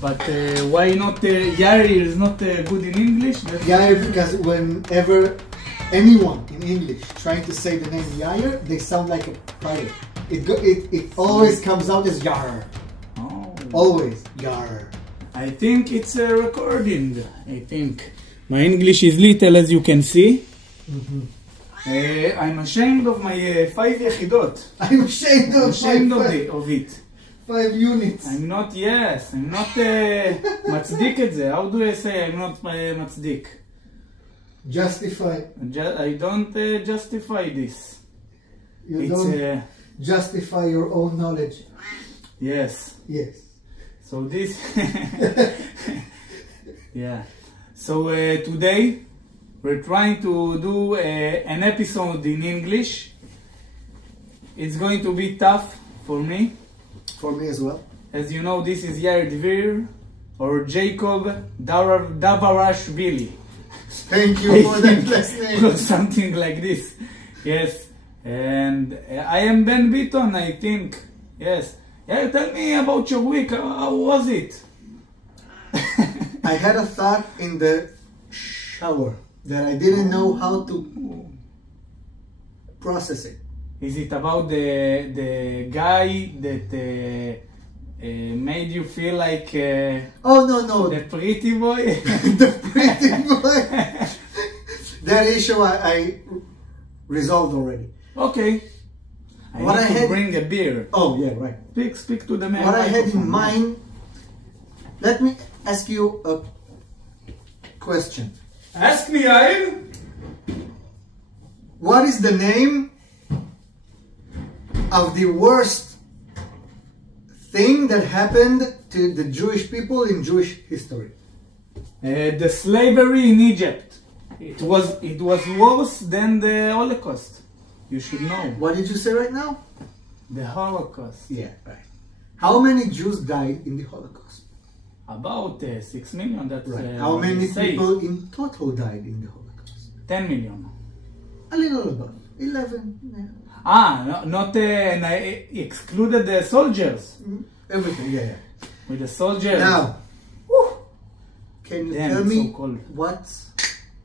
But why not Yair is not good in English? Yair, because whenever anyone in English trying to say the name Yair, they sound like a pirate. It always comes out as Yair. Oh. Always Yair. I think it's a recording. I think my English is little, as you can see. I'm ashamed of my 5 yechidot. I'm ashamed of it. 5 units. I'm not מצדיק את זה. How do I say I'm not מצדיק? Justify. I don't justify this. You don't justify your own knowledge. Yes. Yes. So this... yeah. So today we're trying to do an episode in English. It's going to be tough for me. For me as well. As you know, this is Yair Dvir or Jacob Davarashvili. Thank you for that last name. Or something like this. Yes. And I am Ben Beaton, I think. Yes. Yeah, tell me about your week. How was it? I had a thought in the shower that I didn't know how to process it. Is it about the guy that made you feel like oh no the pretty boy? The pretty boy. That issue I resolved already. Okay. I need to bring a beer. Oh yeah, right. Speak to the man. What I had in mind. Let me ask you a question. Ask me, Yair. What is the name of the worst thing that happened to the Jewish people in Jewish history? The slavery in Egypt. It was worse than the Holocaust. You should know. What did you say right now? The Holocaust. Yeah, right. How many Jews died in the Holocaust? About 6 million. That's right. How many people in total died in the Holocaust? 10 million. A little above. 11. Yeah. Not and I excluded the soldiers. Everything, yeah. With the soldiers. Now, can you tell me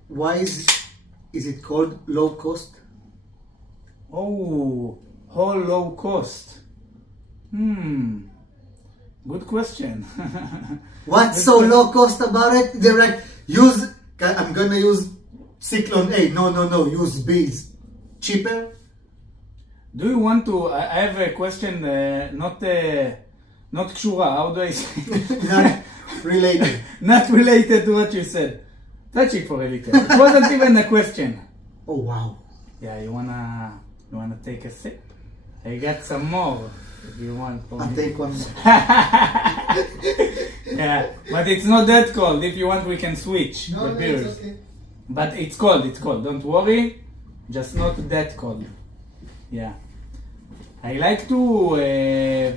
why is it called low cost? Oh, whole low cost. Good question. What's so low cost about it? They're like, I'm gonna use Cyclone A. No, use B's. Cheaper? Do you want to, I have a question, not kshura, how do I say? Not related. Not related to what you said. Touch it for a little. It wasn't even a question. Oh wow. Yeah, you wanna take a sip? I got some more if you want. I'll take one more. Yeah, but it's not that cold. If you want, we can switch the beers. It's okay. But it's cold. Don't worry. Just not that cold. Yeah. I like to...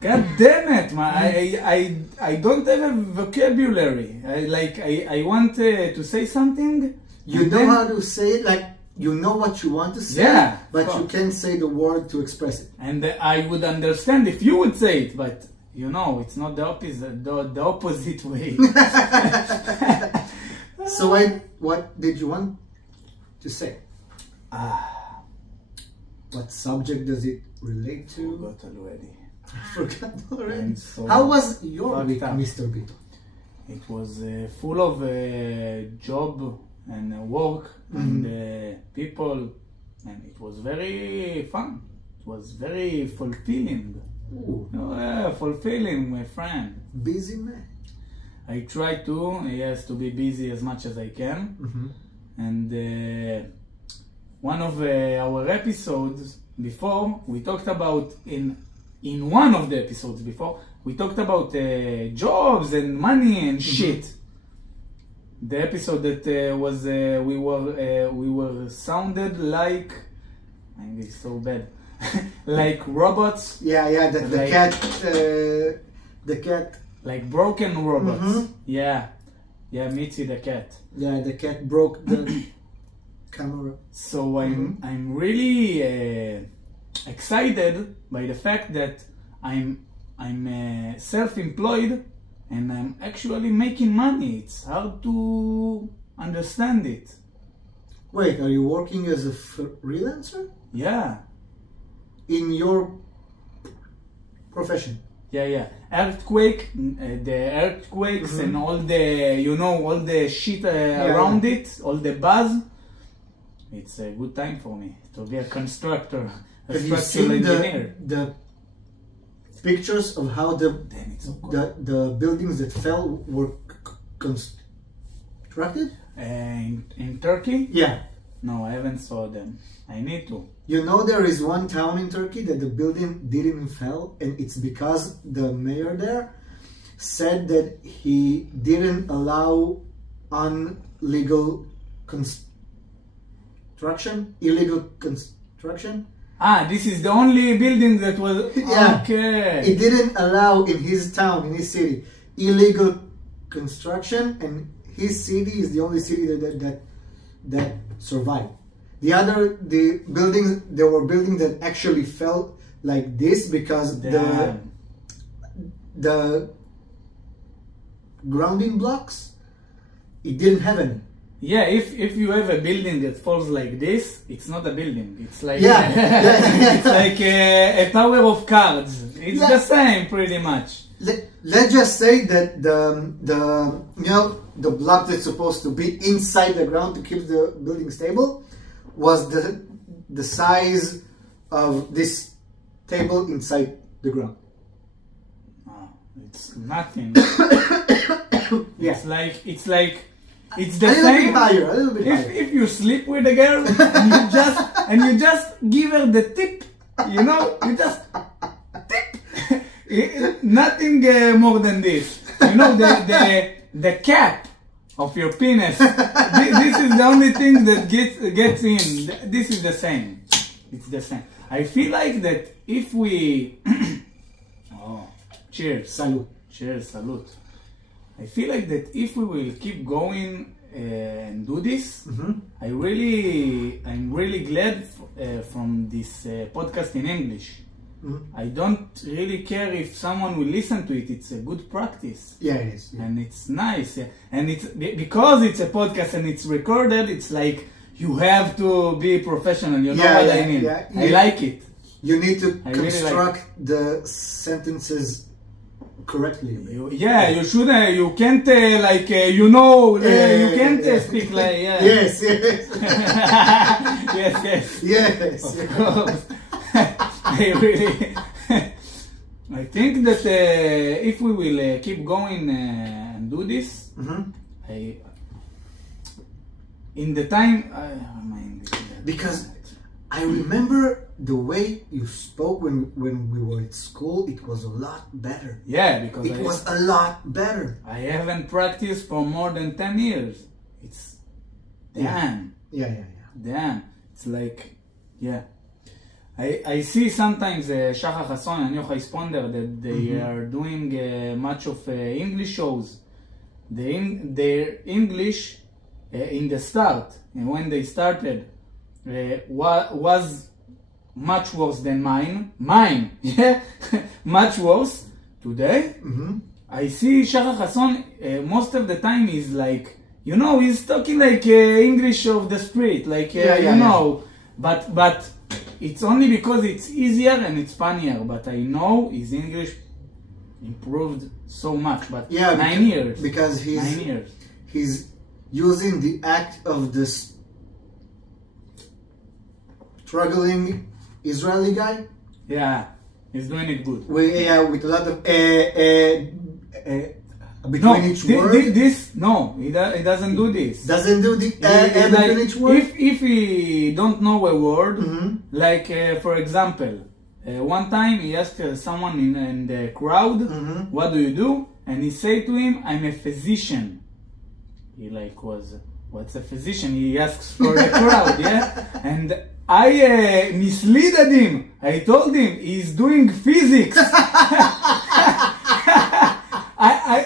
God damn it, man. I don't have a vocabulary. I want to say something. You know how to say it? Like, you know what you want to say, yeah, but you can't say the word to express it. And I would understand if you would say it, but you know, it's not the opposite, the opposite way. So what did you want to say? What subject does it relate to? I forgot already. So how was your week, Mr. Beaton? It was full of job and work and people, and it was very fun. It was very fulfilling. Fulfilling, my friend. Busy man. I try to be busy as much as I can. And one of our episodes before, we talked about in one of the episodes before, we talked about jobs and money and shit. The episode that was we were sounded like, English so bad, like robots. Yeah. The cat. Like broken robots. Yeah, Mitzi the cat. Yeah, the cat broke the camera. So I'm really excited by the fact that I'm I'm self-employed and I'm actually making money. It's hard to understand it. Wait, are you working as a freelancer? Yeah. In your profession? Yeah. The earthquakes and all the, all the shit around it, all the buzz. It's a good time for me to be a constructor, a Have you structural seen engineer. the pictures of how the buildings that fell were constructed? In Turkey? Yeah. No, I haven't saw them. I need to. You know there is one town in Turkey that the building didn't fall, and it's because the mayor there said that he didn't allow illegal construction. This is the only building that was... Yeah. Okay. He didn't allow in his town, in his city, illegal construction, and his city is the only city that survived. The buildings, there were buildings that actually fell like this because the grounding blocks, it didn't have any. Yeah, if you have a building that falls like this, it's not a building. It's like it's like a tower of cards. It's the same pretty much. Let's just say that the block that's supposed to be inside the ground to keep the building stable was the size of this table inside the ground. Oh, it's nothing. Yeah. It's the a same. A little bit higher. If you sleep with a girl and you just give her the tip, you just tip. Nothing more than this. The cap of your penis. This is the only thing that gets in. This is the same. It's the same. I feel like that if we... Oh, cheers. Salute. Cheers, salute. I feel like that if we will keep going and do this, I'm really glad from this podcast in English. I don't really care if someone will listen to it. It's a good practice. Yeah, it is. Yeah. And it's nice. Yeah. And it's because it's a podcast and it's recorded, it's like you have to be professional. You know what I mean? Yeah. I like it. You need to construct really like the sentences correctly. You should. You can't you can't speak like Yes. Yes. Of course. I think that if we will keep going and do this, in the time, because I remember the way you spoke when we were at school. It was a lot better. Yeah, because it was a lot better. I haven't practiced for more than 10 years. It's damn. Yeah. Damn. It's like, yeah. I see sometimes Shachar Hasson and Yochai Sponder that they are doing much of English shows. Their English in the start, and when they started, was much worse than mine. Yeah, much worse. Today, I see Shachar Hasson most of the time is like, he's talking like English of the street, like but. It's only because it's easier and it's funnier, but I know his English improved so much. But 9 years. Because 9 years. He's using the act of this struggling Israeli guy. Yeah, he's doing it good. With a lot of between each word. He doesn't do this. Doesn't do the between each word. If he don't know a word, like for example, one time he asked someone in the crowd, "What do you do?" And he said to him, "I'm a physician." He what's a physician? He asks for the crowd, yeah. And I misleaded him. I told him he's doing physics.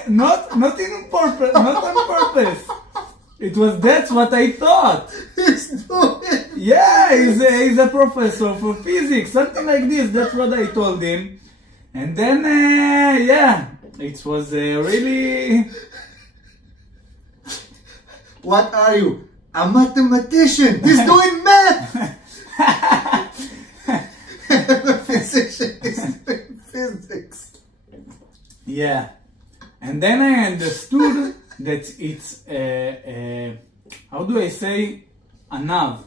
Not on purpose. That's what I thought. Yeah, he's a professor for physics, something like this. That's what I told him. And then, yeah, it was really... What are you? A mathematician! He's doing math! A physician is doing physics. Yeah. And then I understood that it's, how do I say, a nav.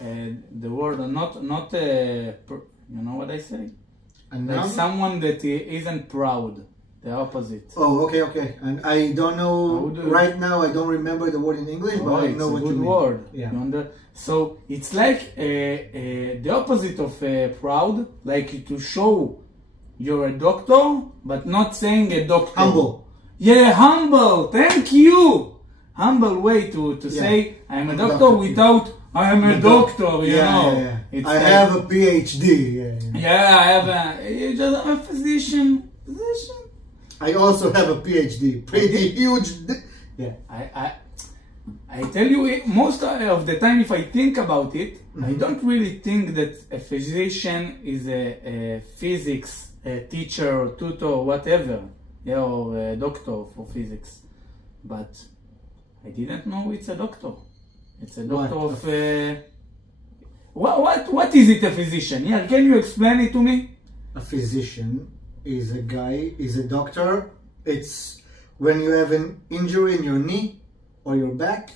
The word, not you know what I say? Like someone that isn't proud. The opposite. Oh, okay. And I don't know right now. I don't remember the word in English, but I know what you mean. It's a good word. Yeah. So it's like the opposite of proud, like to show you're a doctor, but not saying a doctor. Humble. Yeah, humble. Thank you. Humble way to say I'm a doctor without I'm a doctor. You know. Yeah. It's I have a PhD. Yeah, I have a physician. I also have a PhD. Pretty huge. Yeah. I tell you, most of the time, if I think about it, I don't really think that a physician is a physics teacher or tutor or whatever, or a doctor for physics. But I didn't know it's a doctor. It's a doctor of. What is it, a physician? Yeah, can you explain it to me? A physician is a doctor. It's when you have an injury in your knee or your back,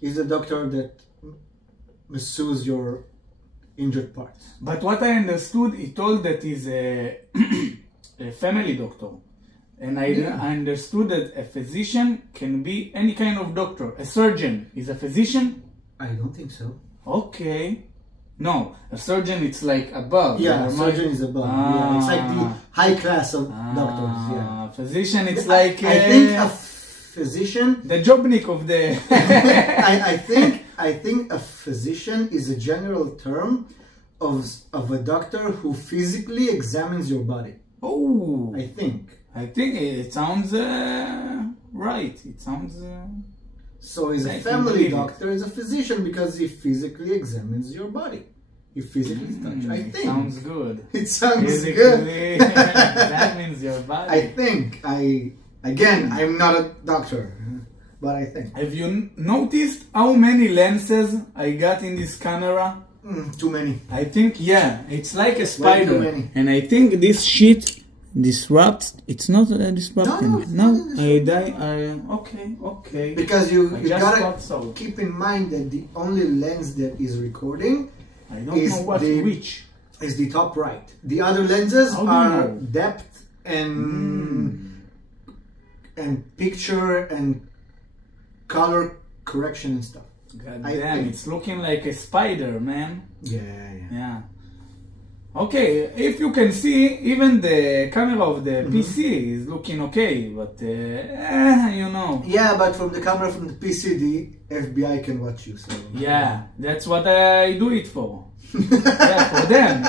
is a doctor that massages your injured parts. But what I understood, he told that he's a family doctor. And I understood that a physician can be any kind of doctor. A surgeon is a physician? I don't think so. Okay. No, a surgeon it's like above. Yeah, a surgeon is above. Yeah, it's like the high class of doctors. Yeah, physician it's like. I think a physician. The jobnik of the. I think a physician is a general term of a doctor who physically examines your body. Oh. I think it sounds right. It sounds. So he's a family doctor, he's a physician because he physically examines your body. He physically touches. I think. Sounds good. It sounds physically good. examines your body. I think. I'm not a doctor, but I think. Have you noticed how many lenses I got in this camera? Too many. I think, yeah, it's like a spider. Way too many. And I think this shit disrupts. It's not disrupting. No, I die. Okay. Because you gotta keep in mind that the only lens that is recording I don't know which is the top right. The other lenses are depth and picture and color correction and stuff. God damn, it's looking like a spider, man. Yeah. Okay, if you can see, even the camera of the PC is looking okay, but you know. Yeah, but from the camera from the PC, the FBI can watch you. So yeah, that's what I do it for. Yeah, for them.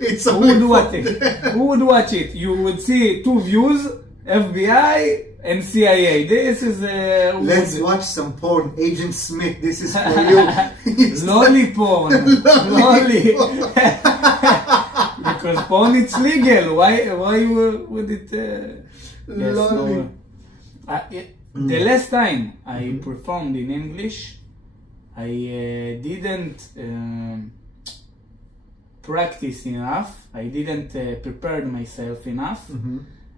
It's only for them. Who would watch it? You would see 2 views, FBI and CIA. This is let's watch some porn. Agent Smith, this is for you. Lolly porn. Lolly. Because porn it's legal. Why would it? Lolly. The last time I performed in English, I didn't practice enough. I didn't prepare myself enough.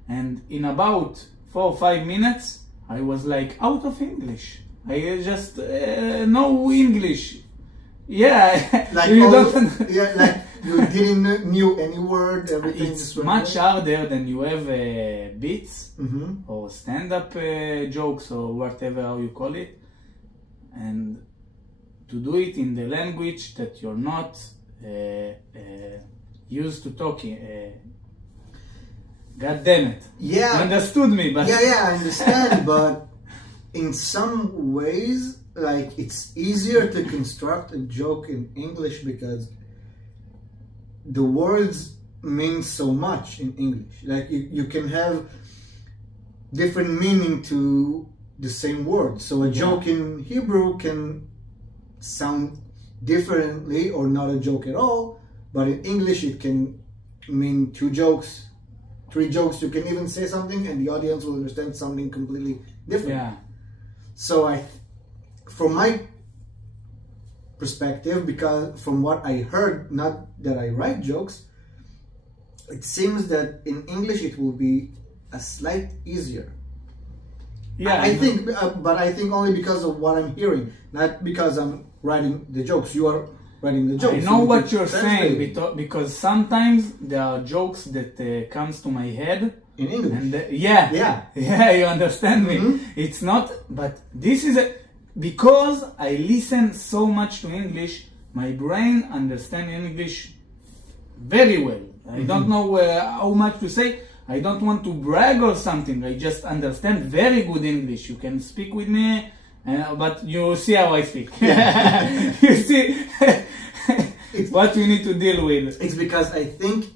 And in about 4 or 5 minutes, I was like out of English. I just know English. Yeah, like you didn't knew any word. Everything it's much harder than you have beats or stand-up jokes or whatever how you call it, and to do it in the language that you're not used to talking. God damn it. Yeah. You understood me, but... Yeah, I understand, but in some ways, like, it's easier to construct a joke in English because the words mean so much in English. Like, you can have different meaning to the same word. So a joke in Hebrew can sound differently or not a joke at all, but in English it can mean 2 jokes, 3 jokes. You can even say something, and the audience will understand something completely different. Yeah. So from my perspective, because from what I heard, not that I write jokes, it seems that in English it will be a slight easier. Yeah, I think, but I think only because of what I'm hearing, not because I'm writing the jokes. You are writing the jokes. I know what you're translate saying because sometimes there are jokes that comes to my head in English. and yeah, you understand me. Mm-hmm. It's not, but this is because I listen so much to English. My brain understands English very well. I don't know how much to say. I don't want to brag or something. I just understand very good English. You can speak with me, but you see how I speak. Yeah. You see what you need to deal with. It's because I think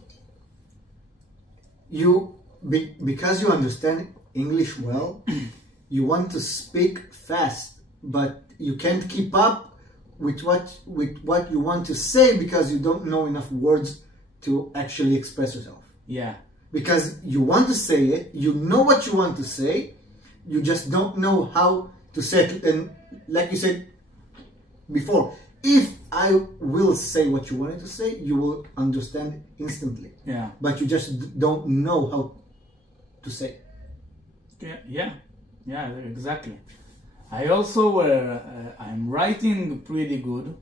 because you understand English well, you want to speak fast, but you can't keep up with what you want to say because you don't know enough words to actually express yourself. Yeah. Because you want to say it, you know what you want to say, you just don't know how to say it. And like you said before, if I will say what you wanted to say, you will understand it instantly. Yeah. But you just don't know how to say it. Yeah, exactly. I also I'm writing pretty good.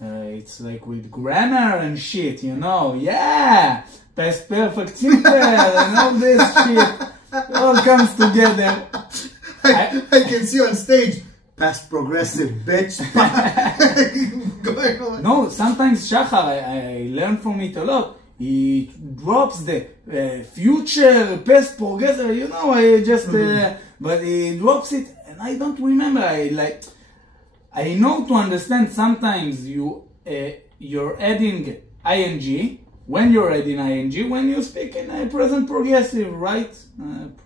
It's like with grammar and shit, Yeah, past perfect simple and all this shit. It all comes together. I can see on stage past progressive bitch. Going on. No, sometimes Shachar, I learn from it a lot. He drops the future, past progressive. I just but he drops it. I don't remember. I know to understand sometimes you're adding ing when you're adding ing when you speak in present progressive, right?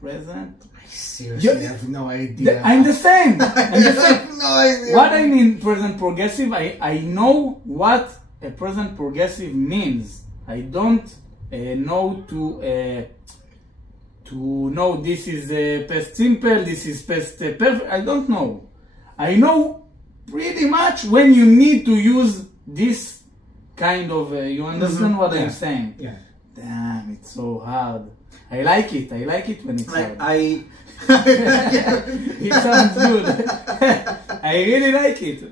Present. I seriously have no idea. I'm the same. I have no idea. What I mean present progressive, I know what a present progressive means. I don't know to know this is past simple, this is past perfect. I don't know. I know pretty much when you need to use this kind of, you understand what I'm saying? Yeah. Damn, it's so hard. I like it when it's hard. It sounds good. I really like it.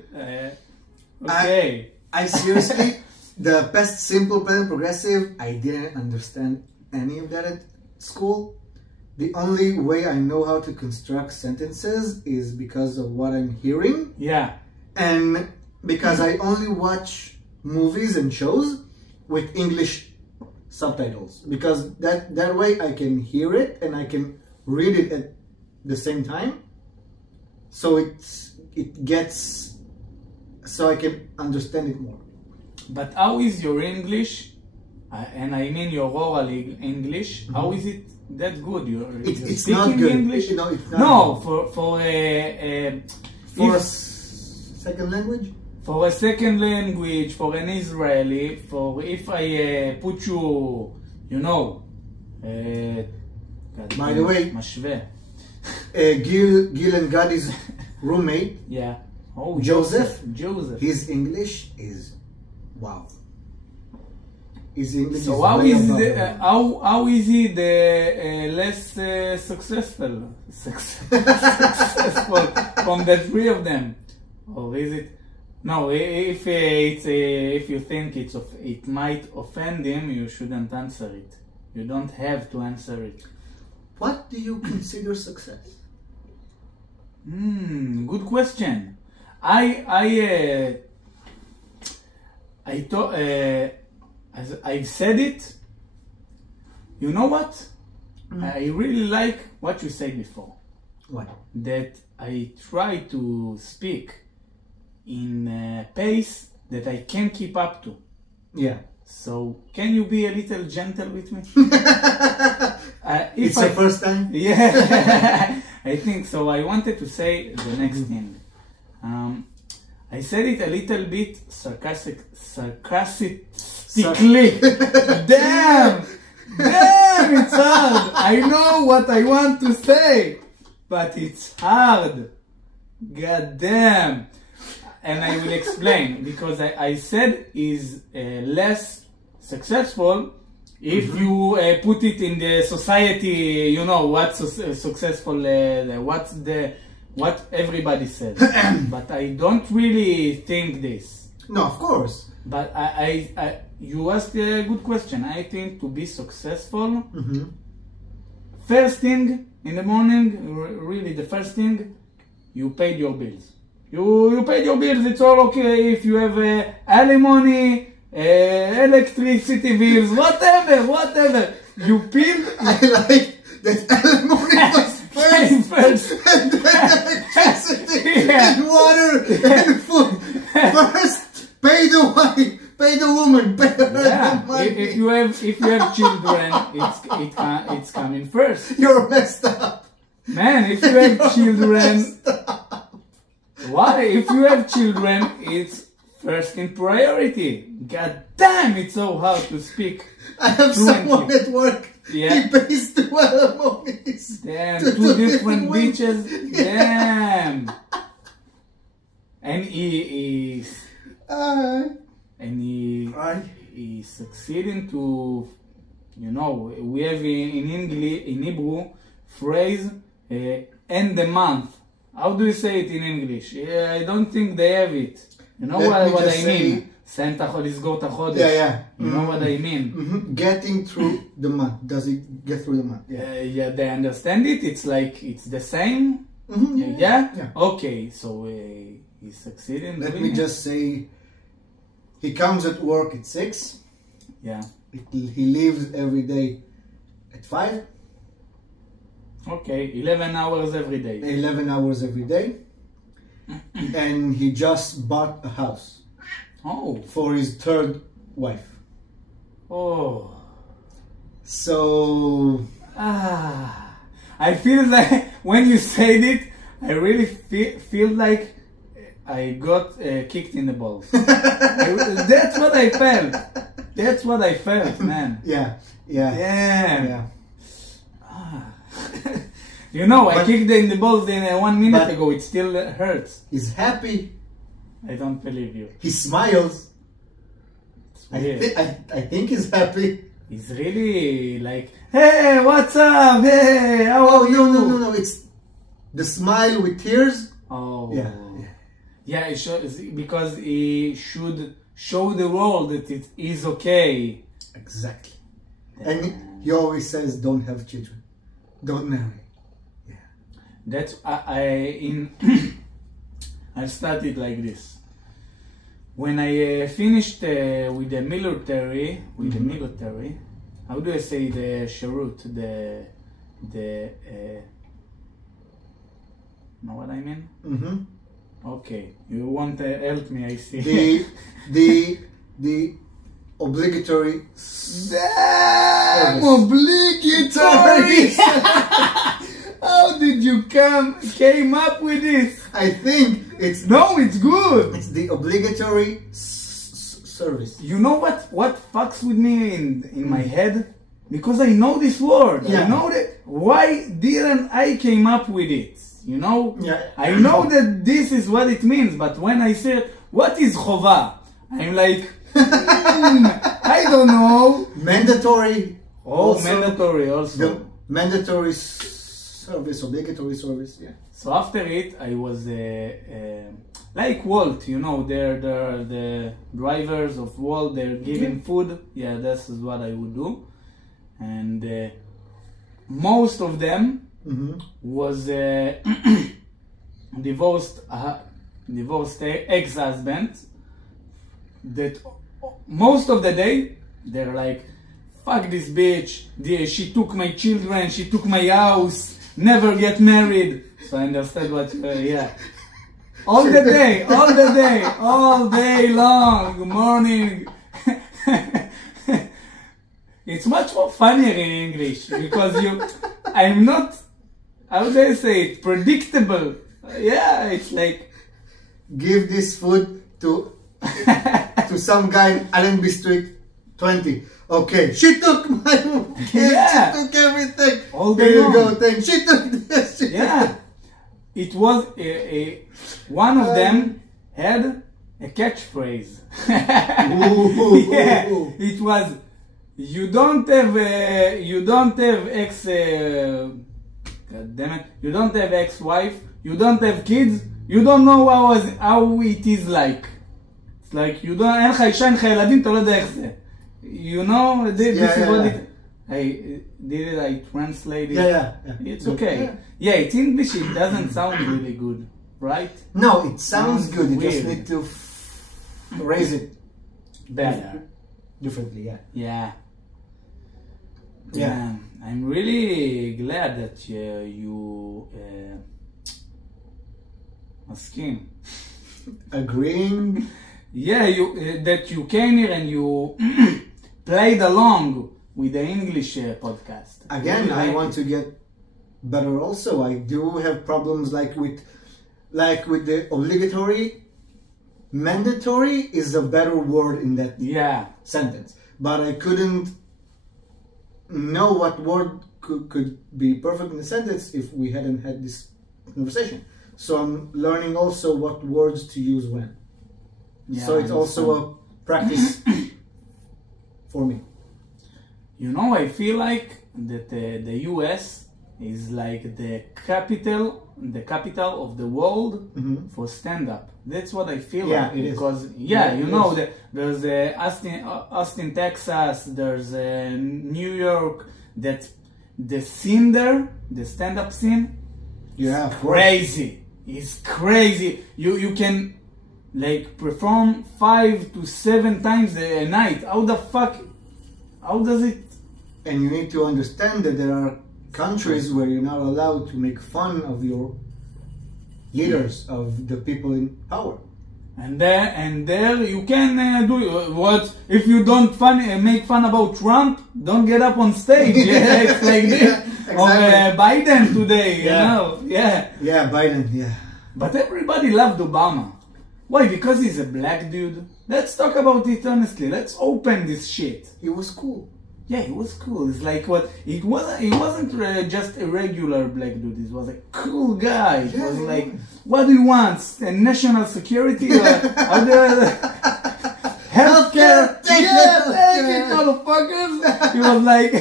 Okay. I seriously, the past simple, present progressive, I didn't understand any of that at school. The only way I know how to construct sentences is because of what I'm hearing. Yeah. And because I only watch movies and shows with English subtitles. Because that way I can hear it and I can read it at the same time. So so I can understand it more. But how is your English, and I mean your oral English, how is it that good? It's speaking not good. English? No, it's not no, good. For a second language? For a second language, for an Israeli, for if I put you, by the way, Mashve. Gil and Gadi's roommate, yeah. Oh, Joseph. His English is wow. His English so is how way is above the, level. how is he the less successful from the three of them, or is it? No, if you think it might offend him, you shouldn't answer it. You don't have to answer it. What do you consider success? Good question. I thought as I've said it. You know what? I really like what you said before. What? That I try to speak in a pace that I can keep up to. Yeah. So can you be a little gentle with me? It's the first time? Yeah, I think so. I wanted to say the next thing. I said it a little bit Stickly. Damn! Damn, it's hard. I know what I want to say, but it's hard. God damn. And I will explain, because I said is less successful if you put it in the society, you know, what's successful, what everybody says. But I don't really think this. No, of course. But you asked a good question. I think to be successful, first thing in the morning, really the first thing, you paid your bills. You paid your bills, it's all okay if you have alimony, electricity bills, whatever. You pay. I like that alimony was first, and then electricity, and water, and food. First, pay the wife, pay the woman, pay her the money. If you have children, it's coming first. You're messed up. Man, if you have children, why? If you have children, it's first in priority. God damn, it's so hard to speak. I have someone at work. Yeah. He pays 2 alimonies. Damn, 2 different bitches. Damn. And he succeeding to, you know, we have in English, in Hebrew, phrase end the month. How do you say it in English? I don't think they have it. You know what I mean? Santa לסגור את החודש. Yeah. You know what I mean? Getting through the month. Does it get through the month? Yeah, they understand it. It's like it's the same. Yeah. Okay, so he's succeeding. Let me just say, he comes at work at 6. Yeah. He leaves every day at 5. Okay, 11 hours every day. 11 hours every day. And he just bought a house. Oh. For his 3rd wife. Oh. So... I feel like when you said it, I really feel like I got kicked in the balls. That's what I felt. That's what I felt, man. Yeah. You know, I kicked in the balls in 1 minute ago. It still hurts. He's happy. I don't believe you. He smiles. I think he's happy. He's really like, hey, what's up? Hey, how are you? No. It's the smile with tears. Oh. Yeah. It shows, because he should show the world that it is okay. Exactly. And he always says, don't have children. Don't marry. Yeah. That's, I started like this. When I finished with the military, how do I say the sharut, know what I mean? Okay, you want to help me, I see. The obligatory. Damn, obligatory! How did you came up with this? I think it's good. It's the obligatory service. You know what fucks with me in my head? Because I know this word. Yeah. I know that. Why didn't I came up with it? You know? Yeah. I know that this is what it means, but when I say, what is chova? I'm like, I don't know. Mandatory. Mandatory also. The mandatory service, obligatory service, yeah. So after it, I was like Walt, you know, they're the drivers of Walt, they're giving food. Yeah, this is what I would do. And most of them was divorced ex-husband that most of the day, they're like, fuck this bitch, she took my children, she took my house, never get married. So I understand what, all day long, good morning. It's much more funnier in English because I'm not, how do I say it, predictable. Yeah, it's like, give this food to some guy in Allenby Street. 20. Okay, she took my kids, Yeah. she took everything. All There day you long. go, thanks. She took this. She Yeah. It was one of them had a catchphrase. Ooh. Yeah, it was you don't have ex God damn it, you don't have ex-wife, you don't have kids, you don't know how it is like. It's like you don't, אין לך אישה, אין לך ילדים, אתה לא יודע איך זה. You know, this is what it. I translate it? Yeah. It's okay. Yeah, it's English, it doesn't sound really good, right? No, it sounds good. You just weird. need to raise it Better. differently. Yeah. Yeah. Yeah. I'm really glad that you מסכים. Agreeing. Yeah, that you came here and you played along with the English podcast. Again, Really I like want it. to get better. Also, I do have problems like with the obligatory. Mandatory is a better word in that Yeah. sentence, but I couldn't know what word could be perfect in the sentence if we hadn't had this conversation. So I'm learning also what words to use when. Yeah, So it's I also understand. a practice for me. You know, I feel like that the US is like the capital of the world for stand-up. That's what I feel Yeah, like. it is. Because, Yeah, you it know, is. there's Austin, Texas, there's New York, that the scene there, the stand-up scene, Yeah, of course. crazy. It's crazy. You can like perform 5 to 7 times a night. How does it? And you need to understand that there are countries where you're not allowed to make fun of your leaders, of the people in power. And there you can do what if you don't make fun about Trump, don't get up on stage. Yeah, it's like this. Yeah, Or exactly. Biden today, Yeah. you know. Yeah. Yeah, Biden, yeah. But everybody loved Obama. Why? Because he's a black dude. Let's talk about it honestly. Let's open this shit. He was cool. Yeah, he was cool. It's like what he wasn't just a regular black dude. He was a cool guy. He Yeah, was he like, was. what do you want? National security or other healthcare? Take Yeah, it, take yeah. it, motherfuckers. He was like,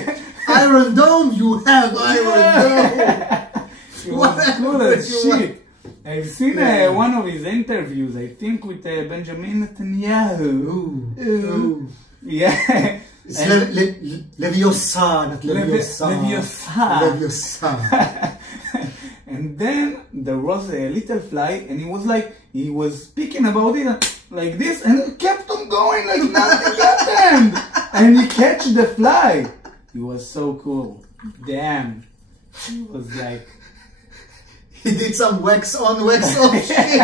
Iron Dome, you have Iron Dome. he was cool Whatever as you want. shit. I've seen Yeah. one of his interviews. I think with Benjamin Netanyahu. Ooh. Yeah. It's And- Leviosa, not Leviosa. Leviosa. Leviosa. And then there was a little fly, and he was speaking about it like this, and he kept on going like nothing happened. And he catch the fly. He was so cool. Damn. He was like, He did some wax on, wax off shit.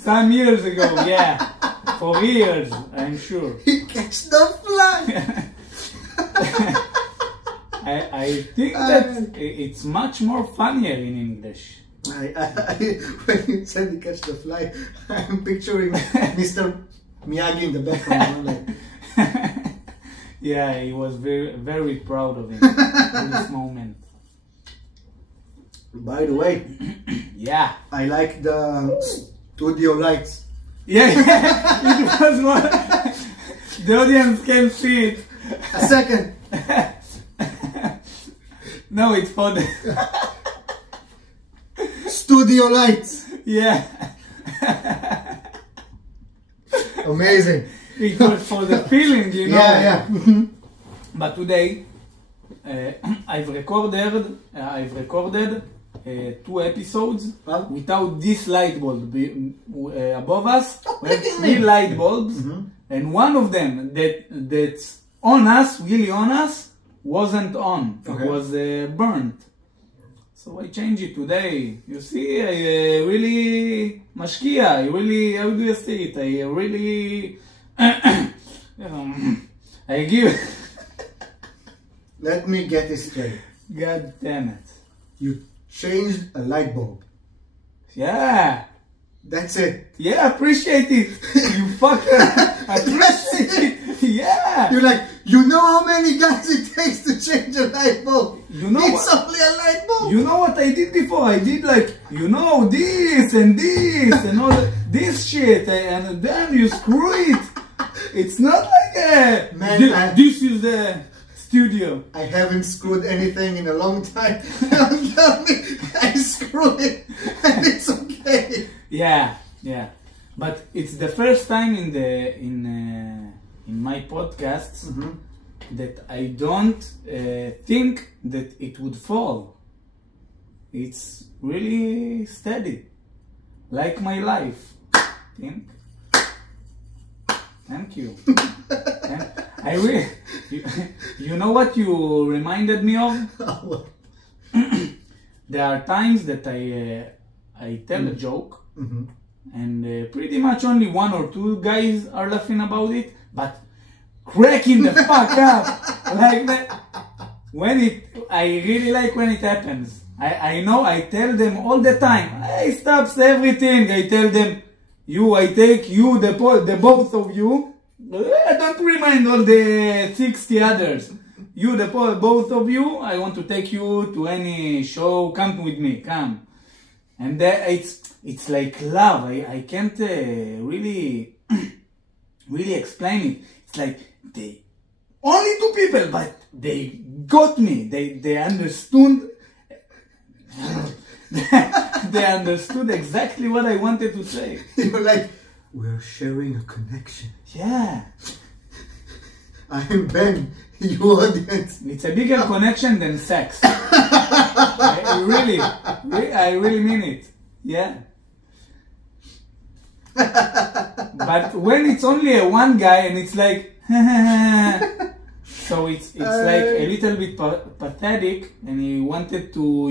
some years ago, yeah. For years, I'm sure. He catch the fly. I think that it's much more funnier in English. When you said he catch the fly, I'm picturing Mr. Miyagi in the background. I'm like, Yeah, he was very, very proud of him in this moment. by the way, Yeah. I like the studio lights. Yeah, it was one. The audience can see it. A second. No, it's for the. Studio lights. Yeah. Amazing. It was for the feeling, you know. Yeah. But today, I've recorded 2 episodes Huh? without this light bulb above us. Stop We have clicking 3 me. light bulbs, and one of them that's on us, really on us, wasn't on. Okay. It was burnt. So I changed it today. You see, I really mashkia. I really, how do you say it? I really, I give. Let me get this straight. God damn it. You changed a light bulb. Yeah. That's it. Yeah, appreciate it. You fucker. Appreciate it. Yeah. You're like, you know how many guys it takes to change a light bulb? You know it's only a light bulb. You know what I did before? I did like, this and this and all this shit, and then you screw it. It's not like this is the studio. I haven't screwed anything in a long time. Don't tell me I screwed it and it's okay. Yeah. But it's the first time in my podcasts that I don't think that it would fall. It's really steady, like my life. Think. Thank you. I really, you know what you reminded me of? There are times that I tell a joke, and pretty much only one or two guys are laughing about it, but cracking the fuck up like that. I really like when it happens. I know I tell them all the time. I stops everything. I tell them, I take you, the both of you. I don't remind all the 60 others. Both of you, I want to take you to any show. Come with me, come. And it's like love. I can't really explain it. It's like only two people, but they got me. They understood. They understood exactly what I wanted to say. You're like, we're sharing a connection. Yeah. I'm Ben, you audience. It's a bigger connection than sex. I really mean it. Yeah. But when it's only a one guy and it's like, so it's like a little bit pathetic, and he wanted to,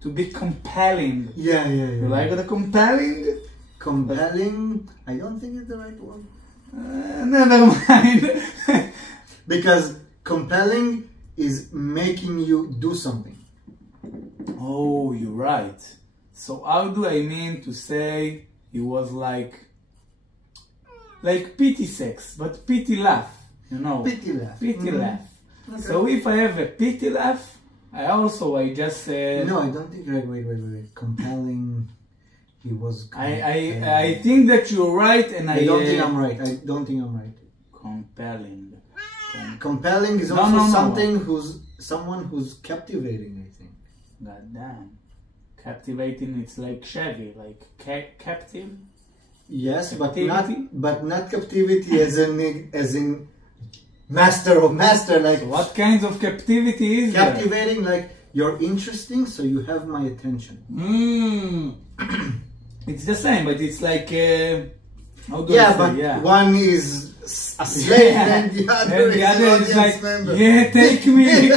to be compelling. Yeah. You like the compelling? Compelling? I don't think it's the right word. Never mind. Because compelling is making you do something. Oh, you're right. So how do I mean to say it was like pity sex, but pity laugh, Pity laugh. Pity laugh. Okay. So if I have a pity laugh, I just say... No, I don't think... Wait. Compelling... He was... I think that you're right, and I don't think I'm right. I don't think I'm right. Compelling. Compelling is someone who's captivating, I think. God damn. Captivating, it's like Chevy, like captive. Yes, captivity? but not captivity as in master of master. Like, so what kinds of captivity is captivating? Like, you're interesting, so you have my attention. It's the same, but it's like how do I say? Yeah, one is a slave and the other is like member. Yeah, take me,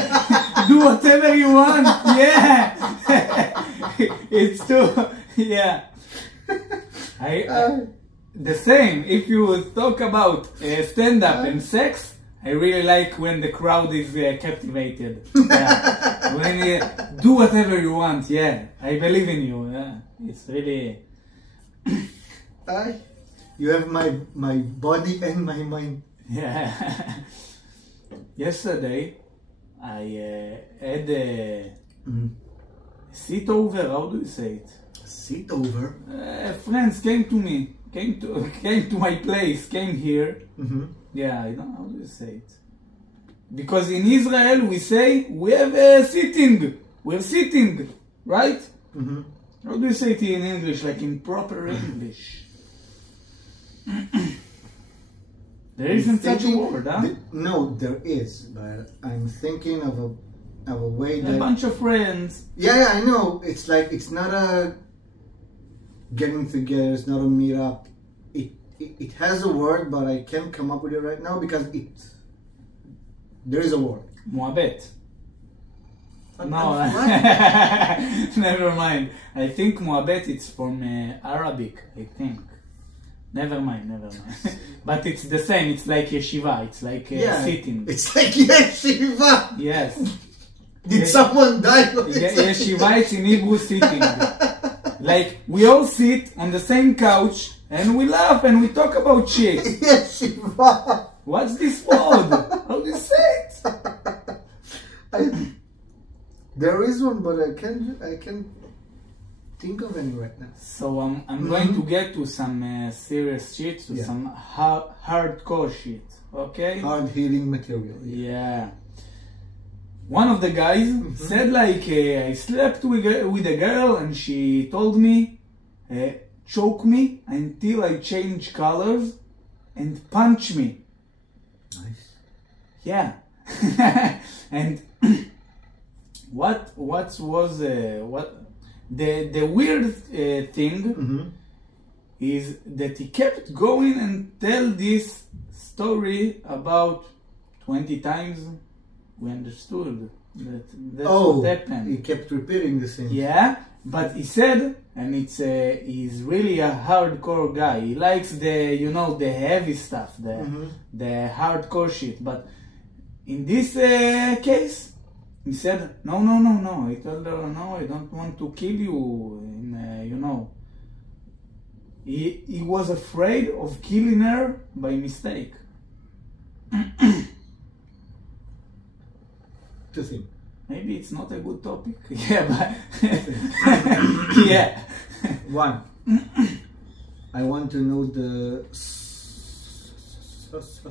do whatever you want. Yeah, it's too. Yeah, the same. If you talk about stand-up and sex, I really like when the crowd is captivated. Yeah. When you do whatever you want. Yeah, I believe in you. Yeah, it's really. You have my body and my mind. Yeah. Yesterday, I had a sit over. How do you say it? Sit over. Friends came to me. Came to my place. Came here. Yeah, I don't know how do you say it. Because in Israel we say we have a sitting. We're sitting, right? How do you say it in English, like in proper English? There isn't such a word, huh? No, there is, but I'm thinking of a way that... A bunch of friends. Yeah, I know. It's like, it's not a getting together, it's not a meetup. It has a word, but I can't come up with it right now because there is a word. Moabet. No, never mind. I think Moabet, it's from Arabic, I think. Never mind. But it's the same, it's like yeshiva, it's like sitting. It's like yeshiva! Yes. Did someone die? Yeshiva, it's in Hebrew sitting. Like, we all sit on the same couch, and we laugh and we talk about shit. Yeshiva! What's this word? How do you say it? There is one, but I can't think of any right now. So I'm going to get to some serious shit, to some hardcore shit, okay? Hard-hitting material. Yeah. One of the guys said like, I slept with a girl and she told me, choke me until I change colors and punch me. Nice. Yeah. And what was the weird thing is that he kept going and tell this story about 20 times. We understood that's what happened. He kept repeating the same. Yeah, but he said, and he's really a hardcore guy. He likes the heavy stuff, the hardcore shit. But in this case, he said, no. I told her, no, I don't want to kill you. And, he was afraid of killing her by mistake. To think. Maybe it's not a good topic. Yeah, but yeah. One. I want to know the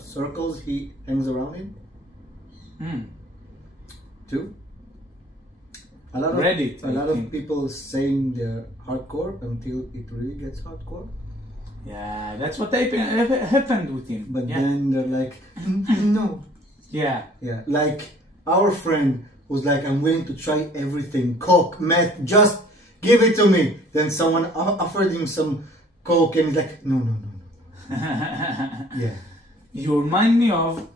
circles he hangs around in. Two. A lot of people saying they're hardcore until it really gets hardcore. Yeah, that's what happened with him. But then they're like, no. Yeah. Yeah, like our friend was like, I'm willing to try everything. Coke, meth, just give it to me. Then someone offered him some coke and he's like, no. Yeah. You remind me of,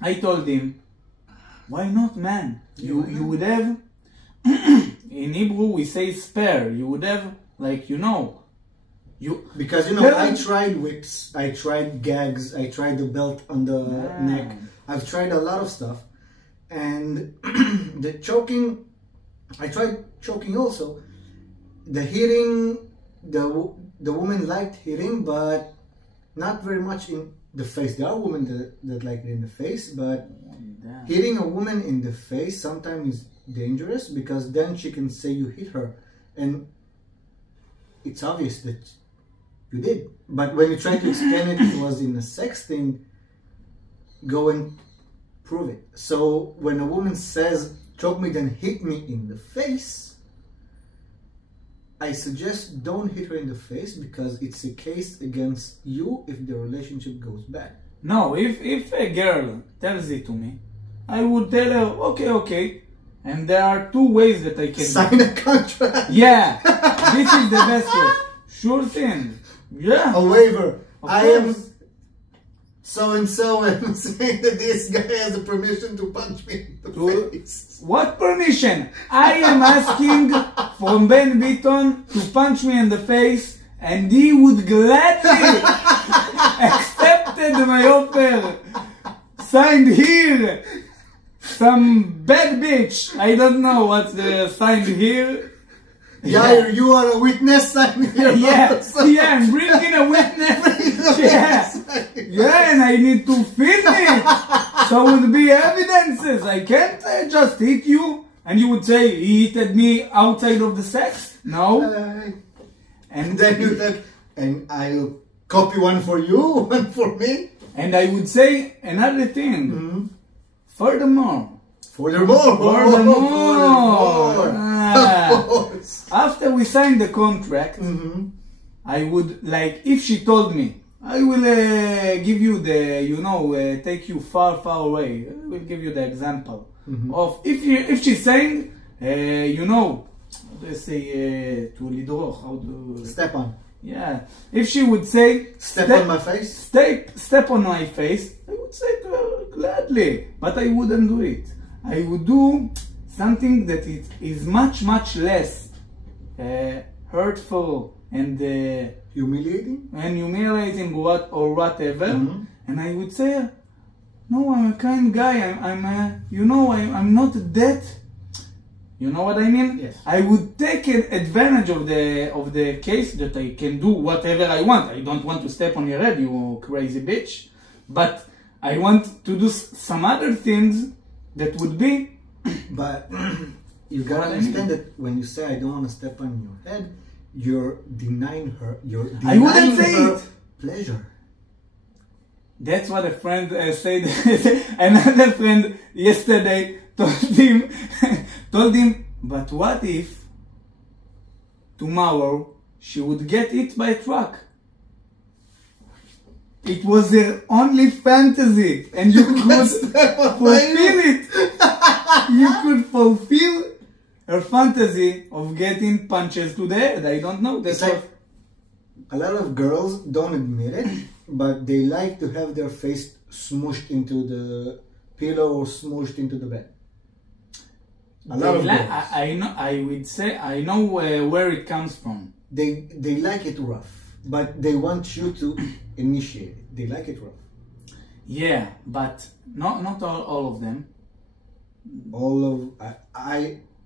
I told him, why not, man? You would have, in Hebrew we say spare. You would have, like, because I tried whips, I tried gags, I tried the belt on the neck. I've tried a lot of stuff. And the choking, I tried choking also. The hitting, the woman liked hitting, but not very much in the face. There are women that like it in the face, but hitting a woman in the face sometimes is dangerous because then she can say you hit her. And it's obvious that you did. But when you try to explain it was in a sex thing, go and prove it. So when a woman says, choke me, then hit me in the face, I suggest don't hit her in the face because it's a case against you if the relationship goes bad. No, if a girl tells it to me, I would tell her, okay. And there are two ways that I can sign a contract. Yeah, this is the best way. Sure thing. Yeah. A waiver. I am so-and-so and I'm saying that this guy has the permission to punch me in the face. What permission? I am asking from Ben Beaton to punch me in the face and he would gladly accepted my offer. Signed here. Some bad bitch. I don't know what's the signed here. Yair, you are a witness, sign here. Yeah, I'm bringing a witness. Yeah, and I need to film it. So would be evidences. I can't just hit you and you would say he hit me outside of the sex. No. And then you like, and I'll copy one for you, one for me. And I would say another thing. Furthermore. Of course. After we signed the contract, I would, like, if she told me, I will give you the, take you far away. I will give you the example of if she's saying, how do I say, to lidroch, how to... Step on. Yeah. If she would say... Step on my face? Step on my face, I would say to her gladly, but I wouldn't do it. I would do something that it is much less hurtful and humiliating or whatever. And I would say, no, I'm a kind guy. I'm not that. You know what I mean? Yes. I would take advantage of the case that I can do whatever I want. I don't want to step on your head, you crazy bitch. but I want to do some other things that would be. But you gotta understand that when you say I don't want to step on your head, you're denying her. You're I wouldn't denying say her it. pleasure. That's what a friend said. Another friend yesterday told him, but what if tomorrow she would get hit by a truck? It was her only fantasy, and you could fulfill it. You could fulfill her fantasy of getting punches to the head. I don't know. That's It's like a lot of girls don't admit it, but they like to have their face smooshed into the pillow or smooshed into the bed. A lot of girls. I know. I would say I know where it comes from. They like it rough, but they want you to initiate it. They like it rough. Yeah, but not all of them. All of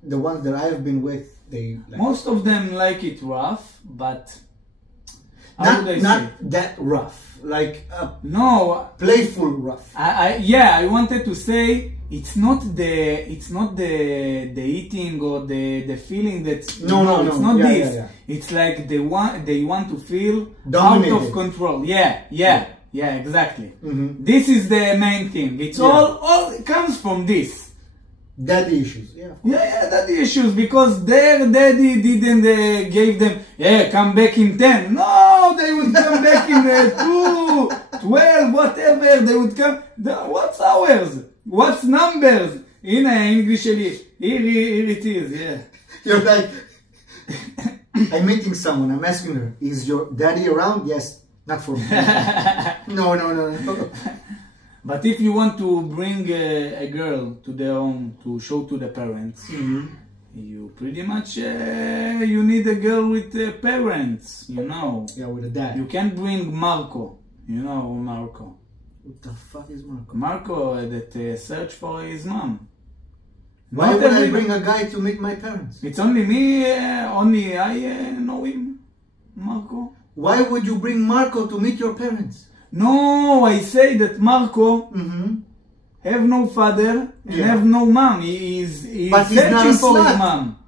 the ones that I've been with, they like Most of them like it rough, but how would I say? not that rough, like No, playful rough. I wanted to say it's not the eating or the feeling that No. it's not Yeah, this. yeah. It's like they want to feel Dominated. out of control. Yeah, exactly. Mhm. This is the main thing. It's all it comes from this. Daddy issues, yeah. Yeah, daddy issues, because their daddy didn't gave them, come back in 10. No, they would come back in 2, 12, whatever. They would come. What's hours? What's numbers? In English, here it is, yeah. You're like, I'm meeting someone, I'm asking her, is your daddy around? Yes, not for me. No. But if you want to bring a girl to their home to show to the parents, you pretty much you need a girl with parents, you know. Yeah, with a dad. You can't bring Marco, you know Marco. What the fuck is Marco? Marco that searched for his mom. Why Not would I every- bring a guy to meet my parents? It's only me, only I know him, Marco. Why would you bring Marco to meet your parents? No, I say that Marco have no father and have no mom. He's But he's not searching a for his slut. mom.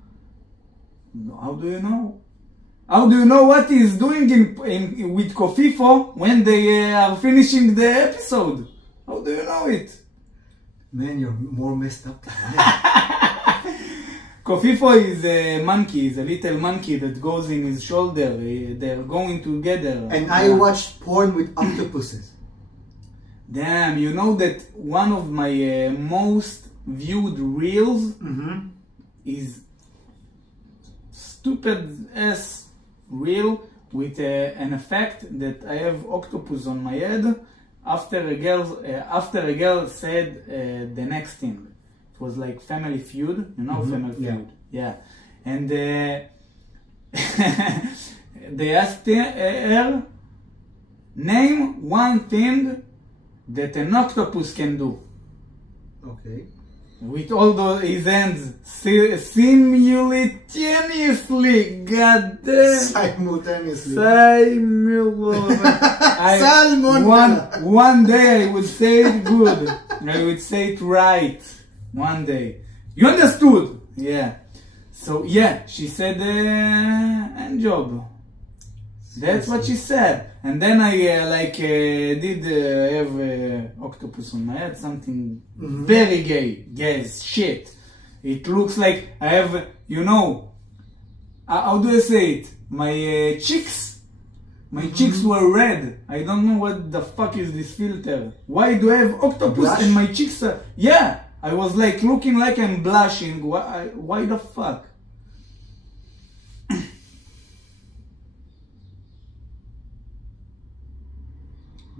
How do you know? How do you know what he's doing in with Kofifo when they are finishing the episode? How do you know it? Man, you're more messed up than I am. Kofifo is a monkey, is a little monkey that goes in his shoulder. They're going together. And I watched porn with octopuses. Damn, you know that one of my most viewed reels is stupid ass reel with an effect that I have octopus on my head after a girl said the next thing. It was like Family Feud, you know, Family Feud. Yeah. And they asked her, name one thing that an octopus can do. Okay. With all his hands simultaneously. God damn. Simultaneously. One day I would say it good. I would say it right. One day. You understood? Yeah. So yeah, she said hand job. That's what she said. And then I did have octopus on my head, something very gay as shit. It looks like I have, you know, how do I say it? My cheeks were red. I don't know what the fuck is this filter. Why do I have octopus and my cheeks are... Yeah, I was like looking like I'm blushing. Why the fuck?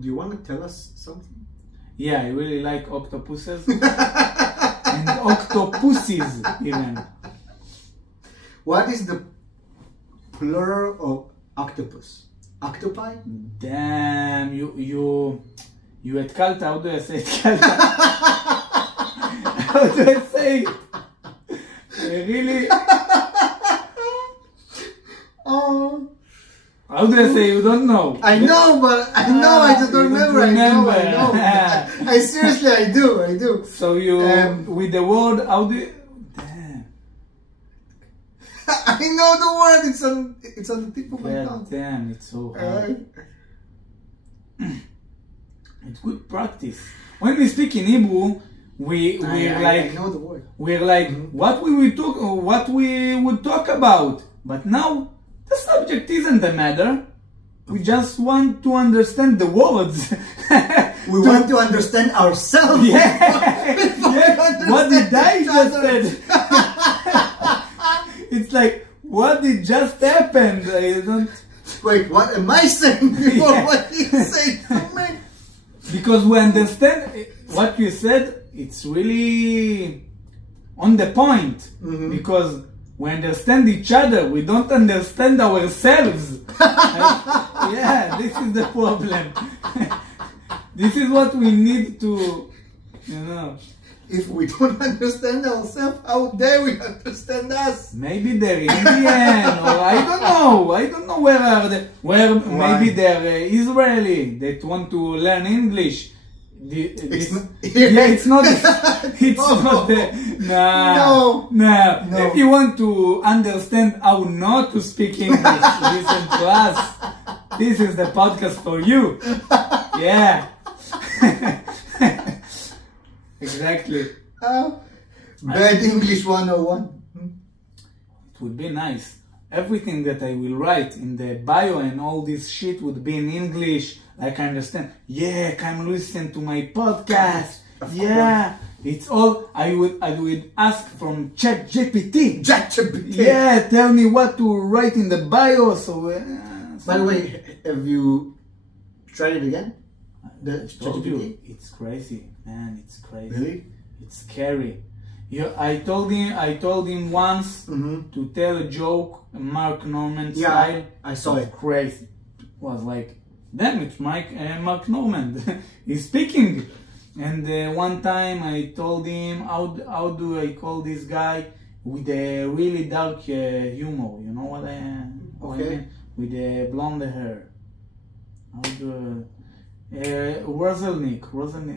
Do you want to tell us something? Yeah, I really like octopuses. And octopuses even. What is the plural of octopus? Octopi? Damn, you at Kalta, how do I say it? Kalta? How do I say it? Really? Oh. How How do I say you don't know? I know, but I know. I just don't you remember. don't remember. I know. I seriously, I do. So you with the word, how do you? Damn. I know the word. It's on the tip of my God tongue. damn, it's so hard. It's good practice. When we speak in Hebrew, I know the word. We're like what we would talk about. But now the subject isn't the matter. We just want to understand the words. We want to understand ourselves. What did I just said? It's like, what did just happen? I don't. Wait, what am I saying before what he said to me? Because we understand what you said. It's really on the point. Because we understand each other. We don't understand ourselves. This is the problem. This is what we need to, If we don't understand ourselves, how dare we understand us? Maybe they're Indian, or I don't know where are they. Maybe they're Israeli that want to learn English. It's not. No. If you want to understand how not to speak English, listen to us. This is the podcast for you. Yeah. Exactly. Bad English 101. It would be nice. Everything that I will write in the bio and all this shit would be in English. Like I understand. Yeah, come listen to my podcast. It's all I would ask from ChatGPT. Yeah, tell me what to write in the bio. So. By the way, have you tried it again? I told you, it's crazy, man. It's crazy. Really? It's scary. I told him once to tell a joke, Mark Norman style. I saw it. Crazy. It was like, damn, it's Mark Norman. He's speaking. And one time I told him, how do I call this guy with a really dark humor? You know what I mean? With the blonde hair. How do Roselnik,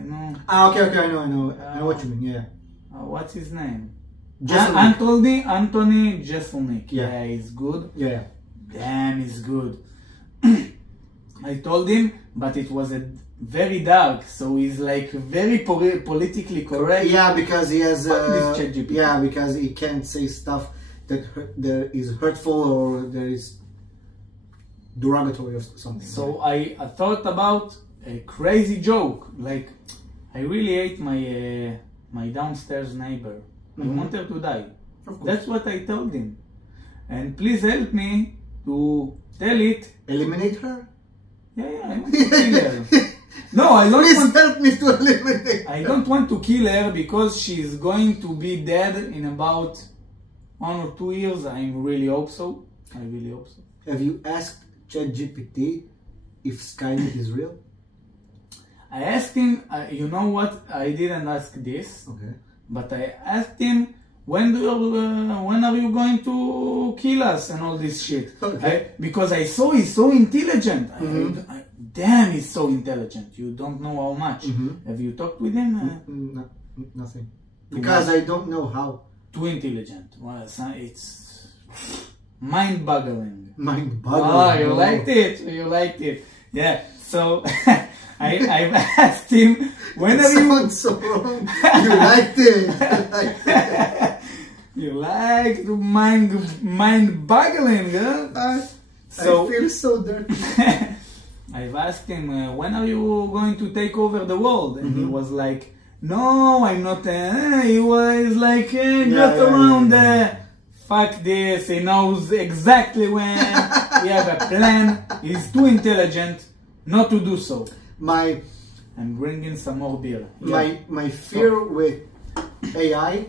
no. Okay, I know. I know what you mean, yeah. What's his name? Jeselnik. Anthony Jeselnik. Yeah, he's good. Yeah. Damn, he's good. I told him, but it was very dark, so he's like very politically correct. Yeah, because he has. ChatGPT. Yeah, because he can't say stuff that is hurtful or there is derogatory or something. So I thought about a crazy joke. Like, I really hate my downstairs neighbor. I want her to die. That's what I told him. And please help me to tell it. Eliminate her? Yeah, I want to kill her. No, I don't Please want. help me to eliminate her. I don't want to kill her because she's going to be dead in about 1 or 2 years. I really hope so. I really hope so. Have you asked ChatGPT if Skynet is real? I asked him, you know what, I didn't ask this, but I asked him, when are you going to kill us and all this shit? Because I saw he's so intelligent. Damn, he's so intelligent. You don't know how much. Have you talked with him? Nothing. Because I don't know how. Too intelligent. Well, it's mind-boggling. Mind-boggling. Oh, you liked it. You liked it. Yeah. So I've asked him, when are you... Sounds so wrong. You liked it. You liked mind-boggling, huh? I feel so dirty. I've asked him, when are you going to take over the world? And he was like, no, I'm not. He was like, not around there. Fuck this. He knows exactly when. He have a plan. He's too intelligent not to do so. I'm bringing some more beer. My fear with AI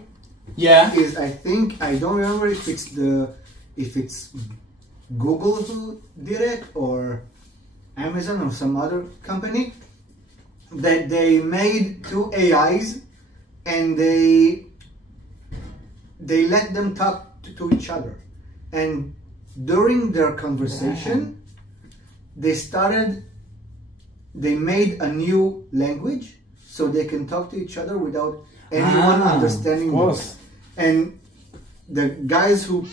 is, I think, I don't remember if it's Google who did it or Amazon or some other company, that they made 2 AIs and they let them talk to each other, and during their conversation they made a new language so they can talk to each other without anyone understanding them. And the guys who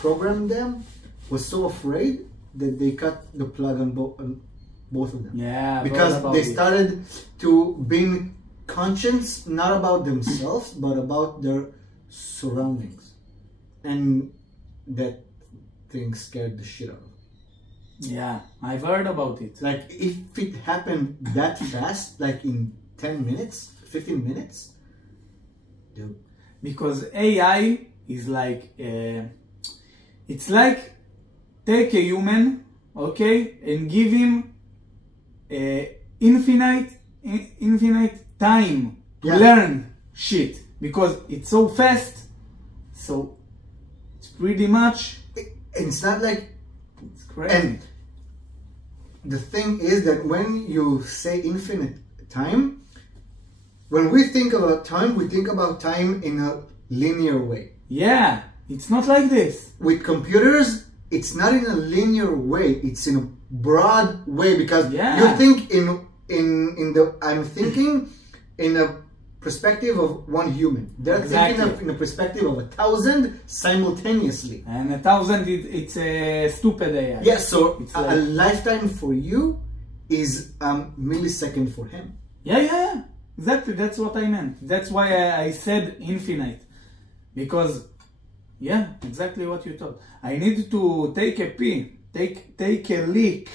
programmed them was so afraid that they cut the plug on both of them. Yeah, because they started to being conscious not about themselves but about their surroundings, and that thing scared the shit out of them. Yeah, I've heard about it. Like, if it happened that fast, like in 10 minutes, 15 minutes, dude. Because AI is like, it's like take a human, okay, and give him infinite time to learn shit. Because it's so fast, so it's pretty much... It's not like... It's crazy. And the thing is that when you say infinite time, when we think about time, we think about time in a linear way. Yeah, it's not like this. With computers, it's not in a linear way. It's in a broad way, because you think I'm thinking in a perspective of one human. They're thinking in a perspective of 1,000 simultaneously. And 1,000, it's a stupid AI. Yes, so a lifetime for you is a millisecond for him. Yeah. Exactly, that's what I meant. That's why I said infinite. Because, yeah, exactly what you thought. I need to take a pee. Take a leak.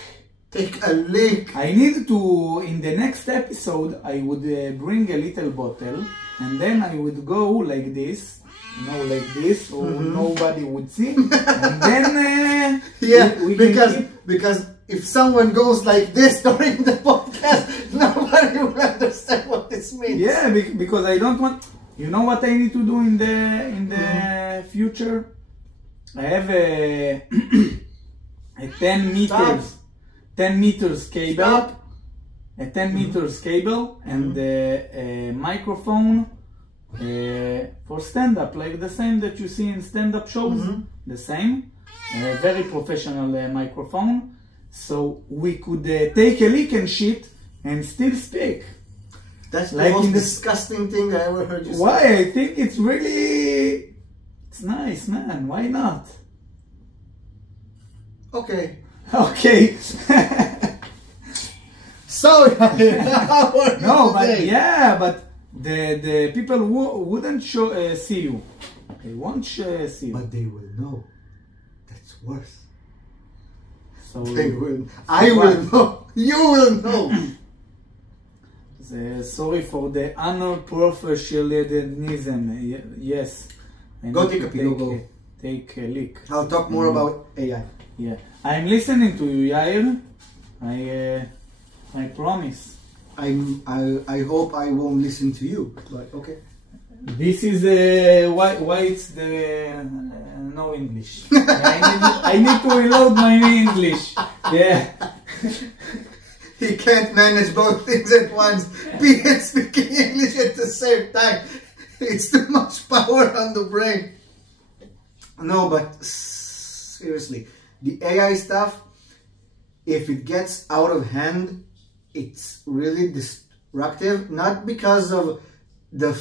Take a leak. I need to, in the next episode, I would bring a little bottle, and then I would go like this, like this, so nobody would see. And then because if someone goes like this during the podcast, nobody will understand what this means. Yeah, because I don't want. You know what I need to do in the future? I have a 10 meters. 10 meters cable, a 10 meters cable, and a microphone for stand-up, like the same that you see in stand-up shows, the same, a very professional microphone, so we could take a leak and shit and still speak. That's the most disgusting thing I ever heard you say. Why? I think it's really, it's nice, man. Why not? Okay. So no, but the people wouldn't see you. They won't see you. But they will know. That's worse. So they will. I will know. You will know. Sorry for the unprofessionalism. Yes. Go take a pee. Take a leak. I'll talk more about AI. Yeah, I'm listening to you, Yair. I promise. I hope I won't listen to you, but okay. This is why it's the no English. I need to reload my English. Yeah. He can't manage both things at once. Be and speaking English at the same time. It's too much power on the brain. No, but seriously. The AI stuff, if it gets out of hand, it's really destructive. Not because of the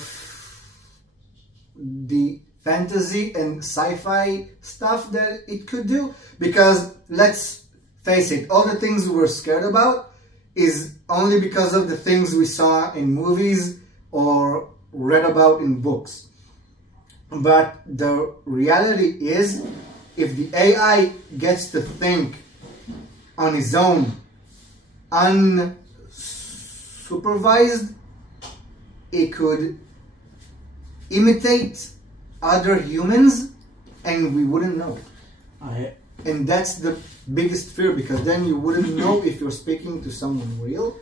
fantasy and sci-fi stuff that it could do. Because, let's face it, all the things we were scared about is only because of the things we saw in movies or read about in books. But the reality is, if the AI gets to think on its own, unsupervised, it could imitate other humans and we wouldn't know. And that's the biggest fear, because then you wouldn't know if you're speaking to someone real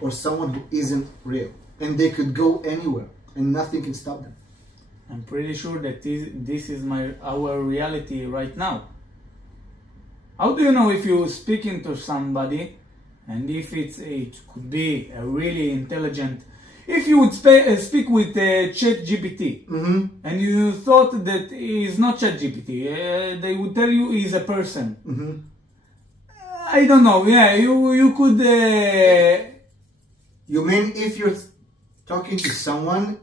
or someone who isn't real. And they could go anywhere and nothing can stop them. I'm pretty sure that this is our reality right now. How do you know if you're speaking to somebody and if it could be a really intelligent... If you would speak with ChatGPT and you thought that he is not ChatGPT, they would tell you he's a person. I don't know. Yeah, you could. You mean if you're talking to someone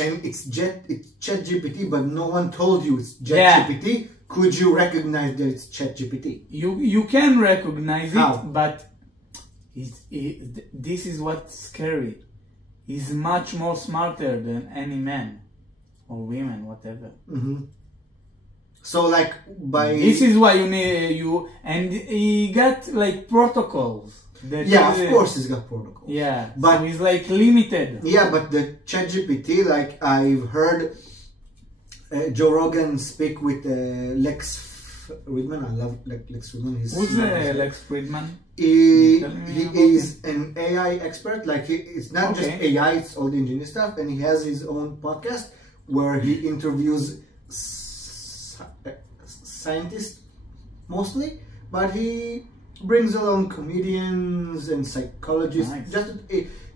and it's ChatGPT, but no one told you it's ChatGPT, could you recognize that it's ChatGPT? You can recognize How? it, but this is what's scary. He's much more smarter than any man or women, whatever. Mm-hmm. So like by this is why you need and he got like protocols. Of course he's got protocol. Yeah, but so he's like limited. Yeah, but the ChatGPT, like I've heard Joe Rogan speak with Lex Friedman. I love Lex Friedman. Who's Lex Friedman? He is an AI expert. Like it's not just AI; it's all the engineering stuff, and he has his own podcast where he interviews scientists mostly, but he brings along comedians and psychologists. Nice. Just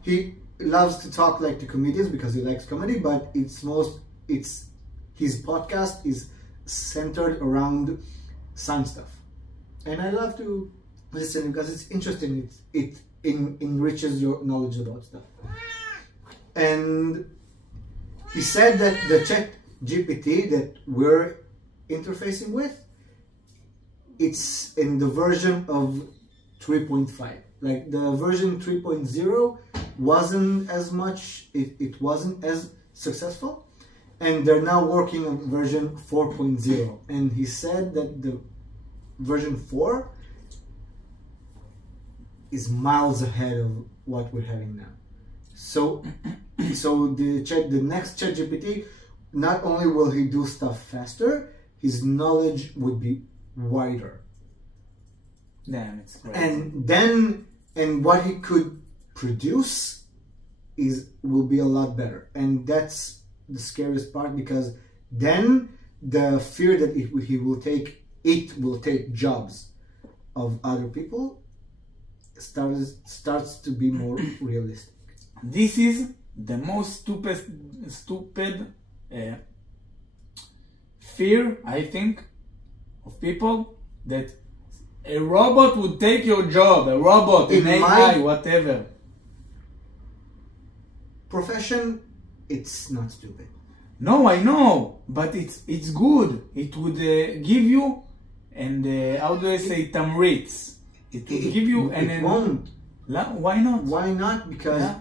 he loves to talk like to comedians because he likes comedy, but his podcast is centered around science stuff, and I love to listen because it's interesting. It enriches your knowledge about stuff. And he said that the ChatGPT that we're interfacing with, it's in the version of 3.5. Like the version 3.0 wasn't as much, it wasn't as successful, and they're now working on version 4.0. And he said that the version 4 is miles ahead of what we're having now. So the next ChatGPT, not only will he do stuff faster, his knowledge would be wider. Damn, it's great. And what he could produce will be a lot better. And that's the scariest part, because then the fear that it will take jobs of other people starts to be more realistic. This is the most stupid fear, I think, of people, that a robot would take your job, a robot, an AI, whatever. Profession, it's not stupid. No, I know, but it's good. It would give you, and how do I say, tamritz. It will give you, it won't. Why not? Why not? Because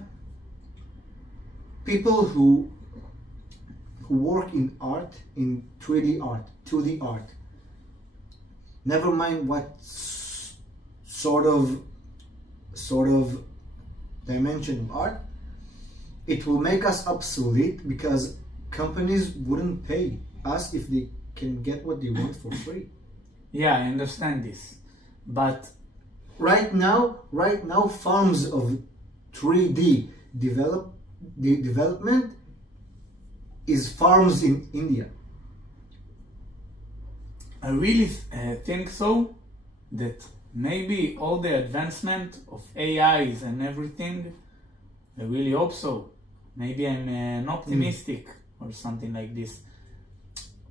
people who work in art, in 3D art, 2D art, never mind what sort of dimension of art, it will make us obsolete, because companies wouldn't pay us if they can get what they want for free. Yeah, I understand this, but right now farms of 3D development is farms in India. I really think so, that maybe all the advancement of AIs and everything, I really hope so. Maybe I'm an optimistic or something like this.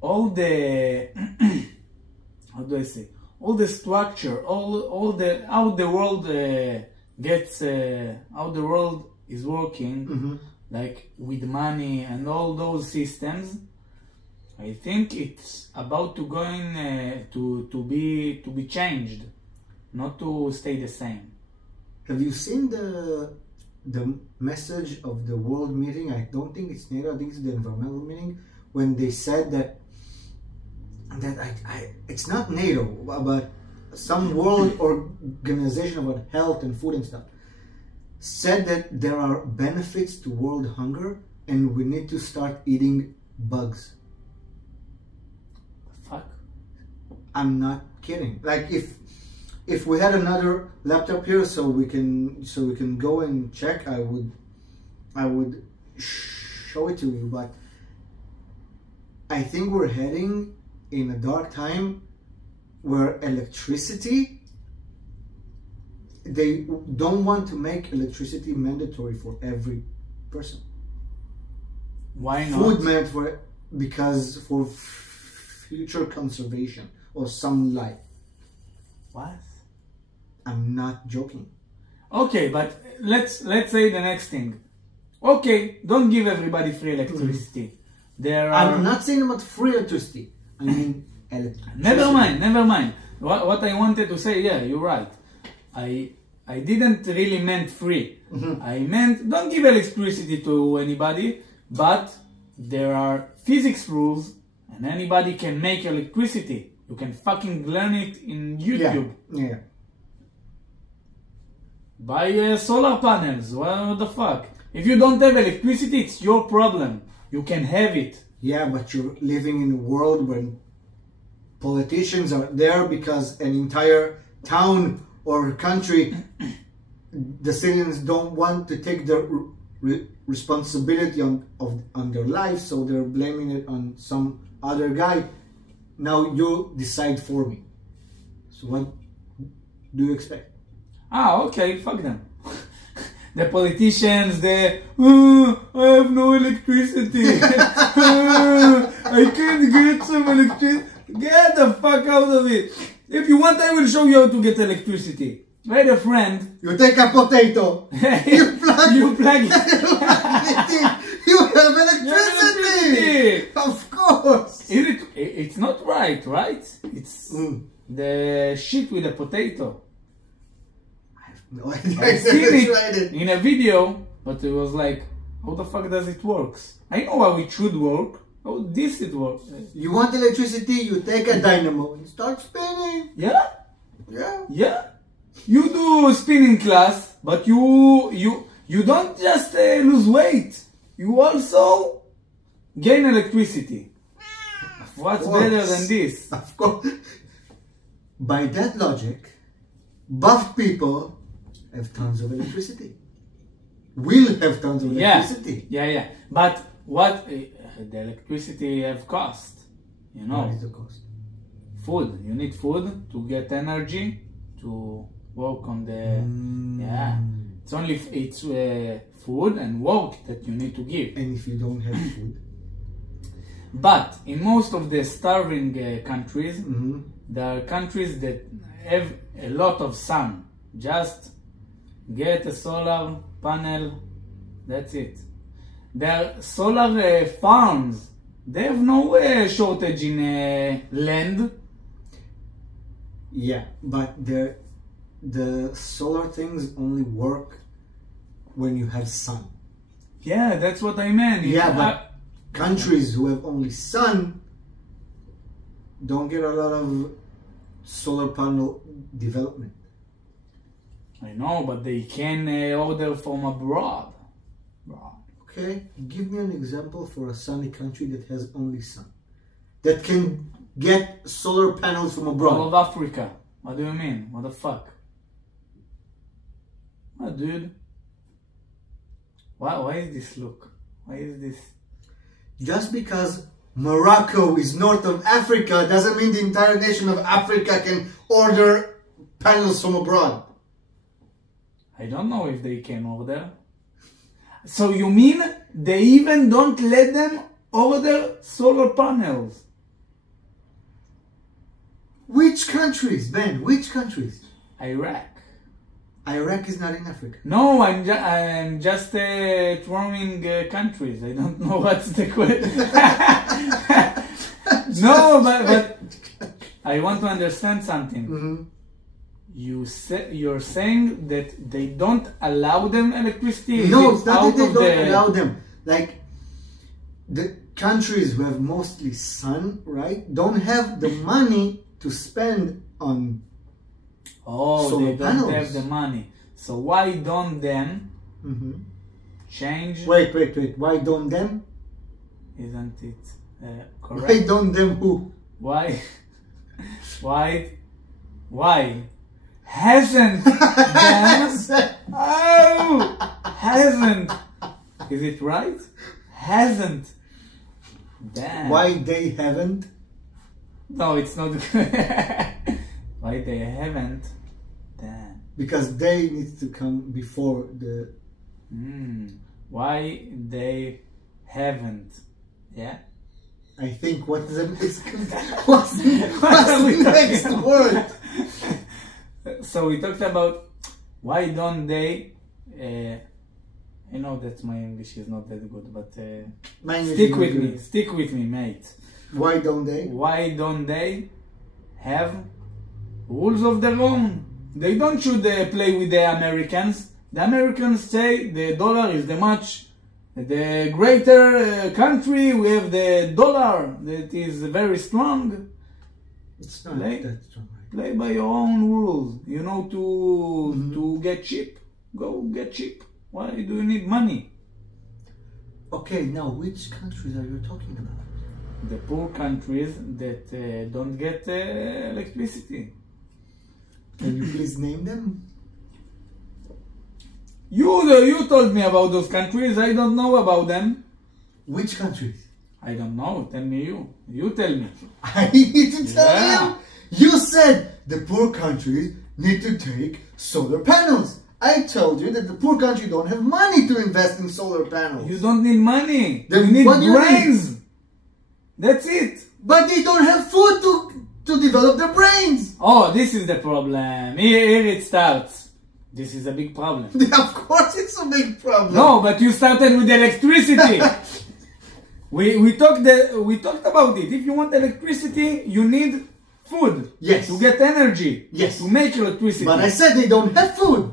All the how do I say? All the structure, all the how the world how the world is working, like with money and all those systems. I think it's about to to be changed, not to stay the same. Have you seen the message of the world meeting? I don't think it's NATO. I think it's the environmental meeting, when they said that it's not NATO, but some world organization about health and food and stuff, said that there are benefits to world hunger and we need to start eating bugs. Fuck. I'm not kidding. Like if we had another laptop here so we can go and check, I would show it to you, but I think we're heading in a dark time where electricity, they don't want to make electricity mandatory for every person. Why not? Food mandatory because for future conservation or some life. What? I'm not joking. Okay, but let's say the next thing. Okay, don't give everybody free electricity. There are... I'm not saying about free electricity. I mean electricity. Never mind. What I wanted to say, yeah, you're right. I didn't really meant free. I meant don't give electricity to anybody, but there are physics rules and anybody can make electricity. You can fucking learn it in YouTube. Yeah. Buy solar panels. What the fuck? If you don't have electricity, it's your problem. You can have it. Yeah, but you're living in a world where politicians are there because an entire town or country, the citizens don't want to take the responsibility on their life, so they're blaming it on some other guy. Now you decide for me. So what do you expect? Okay, fuck them. The politicians, I have no electricity. I can't get some electricity. Get the fuck out of it. If you want, I will show you how to get electricity. I had a friend. You take a potato. You plug it. You have electricity. Of course. It's not right? It's the shit with a potato. No idea. I've seen it in a video, but it was like, how the fuck does it work? I know how it should work. How this it works. You want electricity, you take a dynamo and start spinning. Yeah? Yeah. Yeah. You do spinning class, but you don't just lose weight. You also gain electricity. What's better than this? Of course. By that logic, buff people have tons of electricity. Will have tons of electricity. Yeah. But what the electricity have cost? You know. What is the cost? Food. You need food to get energy to work on the. Yeah. It's food and work that you need to give. And if you don't have food. But in most of the starving countries, there are countries that have a lot of sun. Just get a solar panel, that's it. There are solar farms. They have no shortage in land. Yeah, but the solar things only work when you have sun. Yeah, that's what I meant. Yeah, but countries who have only sun don't get a lot of solar panel development. I know, but they can order from abroad. Okay, give me an example for a sunny country that has only sun, that can get solar panels from abroad. All of Africa. What do you mean? What the fuck? What, dude? Why is this look? Why is this? Just because Morocco is north of Africa doesn't mean the entire nation of Africa can order panels from abroad. I don't know if they can order. So you mean they even don't let them order solar panels? Which countries, Ben? Which countries? Iraq. Iraq is not in Africa. No, I'm just throwing countries. I don't know what's the question. No, but I want to understand something. You're saying that they don't allow them electricity? No, it's not that they don't allow them. Like, the countries who have mostly sun, right, don't have the money to spend on solar they don't panels. have the money. So why don't them change? Wait. Why don't them? Isn't it correct? Why don't them who? Why? Hasn't them? Hasn't. Is it right? Hasn't. Damn. Why they haven't? No, it's not. Why they haven't? Damn. Because they need to come before the... Why they haven't? Yeah? I think what's the next word? So we talked about why don't they. I know that my English is not that good, but stick with me, mate. Why don't they? Why don't they have rules of their own? They don't should play with the Americans. The Americans say the dollar is the greater country. We have the dollar that is very strong. It's not that strong. Play by your own rules. You know to get cheap. Go get cheap. Why do you need money? Okay, now which countries are you talking about? The poor countries that don't get electricity. Can you please name them? You told me about those countries. I don't know about them. Which countries? I don't know. Tell me you. You tell me. I need to tell you? You said the poor countries need to take solar panels. I told you that the poor country don't have money to invest in solar panels. You don't need money. Then you need what do you brains. need? That's it. But they don't have food to develop their brains. Oh, this is the problem. Here it starts. This is a big problem. Of course it's a big problem. No, but you started with electricity. we talked about it. If you want electricity, you need food. Yes. To get energy. Yes. To make electricity. But I said they don't have food.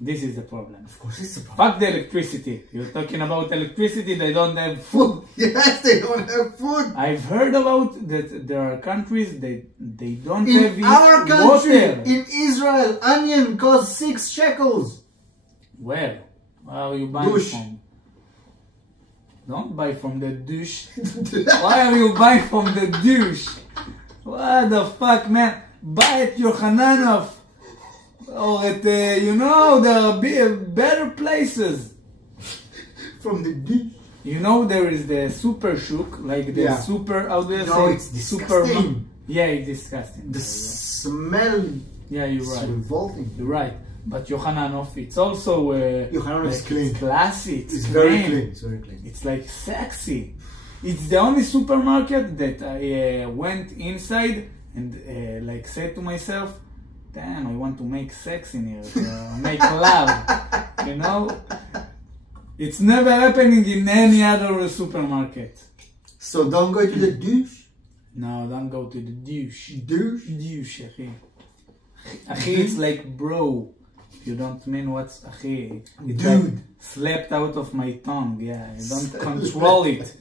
This is the problem. Of course it's a problem. Fuck the electricity. You're talking about electricity, they don't have food. Yes, they don't have food. I've heard about that there are countries that they don't In have our country, water. in Israel, onion costs 6 shekels. Where? Where are you buying Douche. from? Don't buy from the douche. Why are you buying from the douche? What the fuck, man? Buy at Yochananov. Or at, the better places. From the dish. You know there is the super shuk, like the super, how do you say? No, it's disgusting. Yeah, it's disgusting. The smell Yeah, you're is right. revolting. You're right. But Yochananov, it's also Yochananov is clean. It's classy. It's very clean. It's very clean. It's like sexy. It's the only supermarket that I went inside and like said to myself, damn, I want to make sex in here, make love, you know? It's never happening in any other supermarket. So don't go to the douche? No, don't go to the douche. Douche? Douche, Achi. Achi, it's like bro. You don't mean what's Achi. It's Dude. like slept out of my tongue, yeah. You don't control it.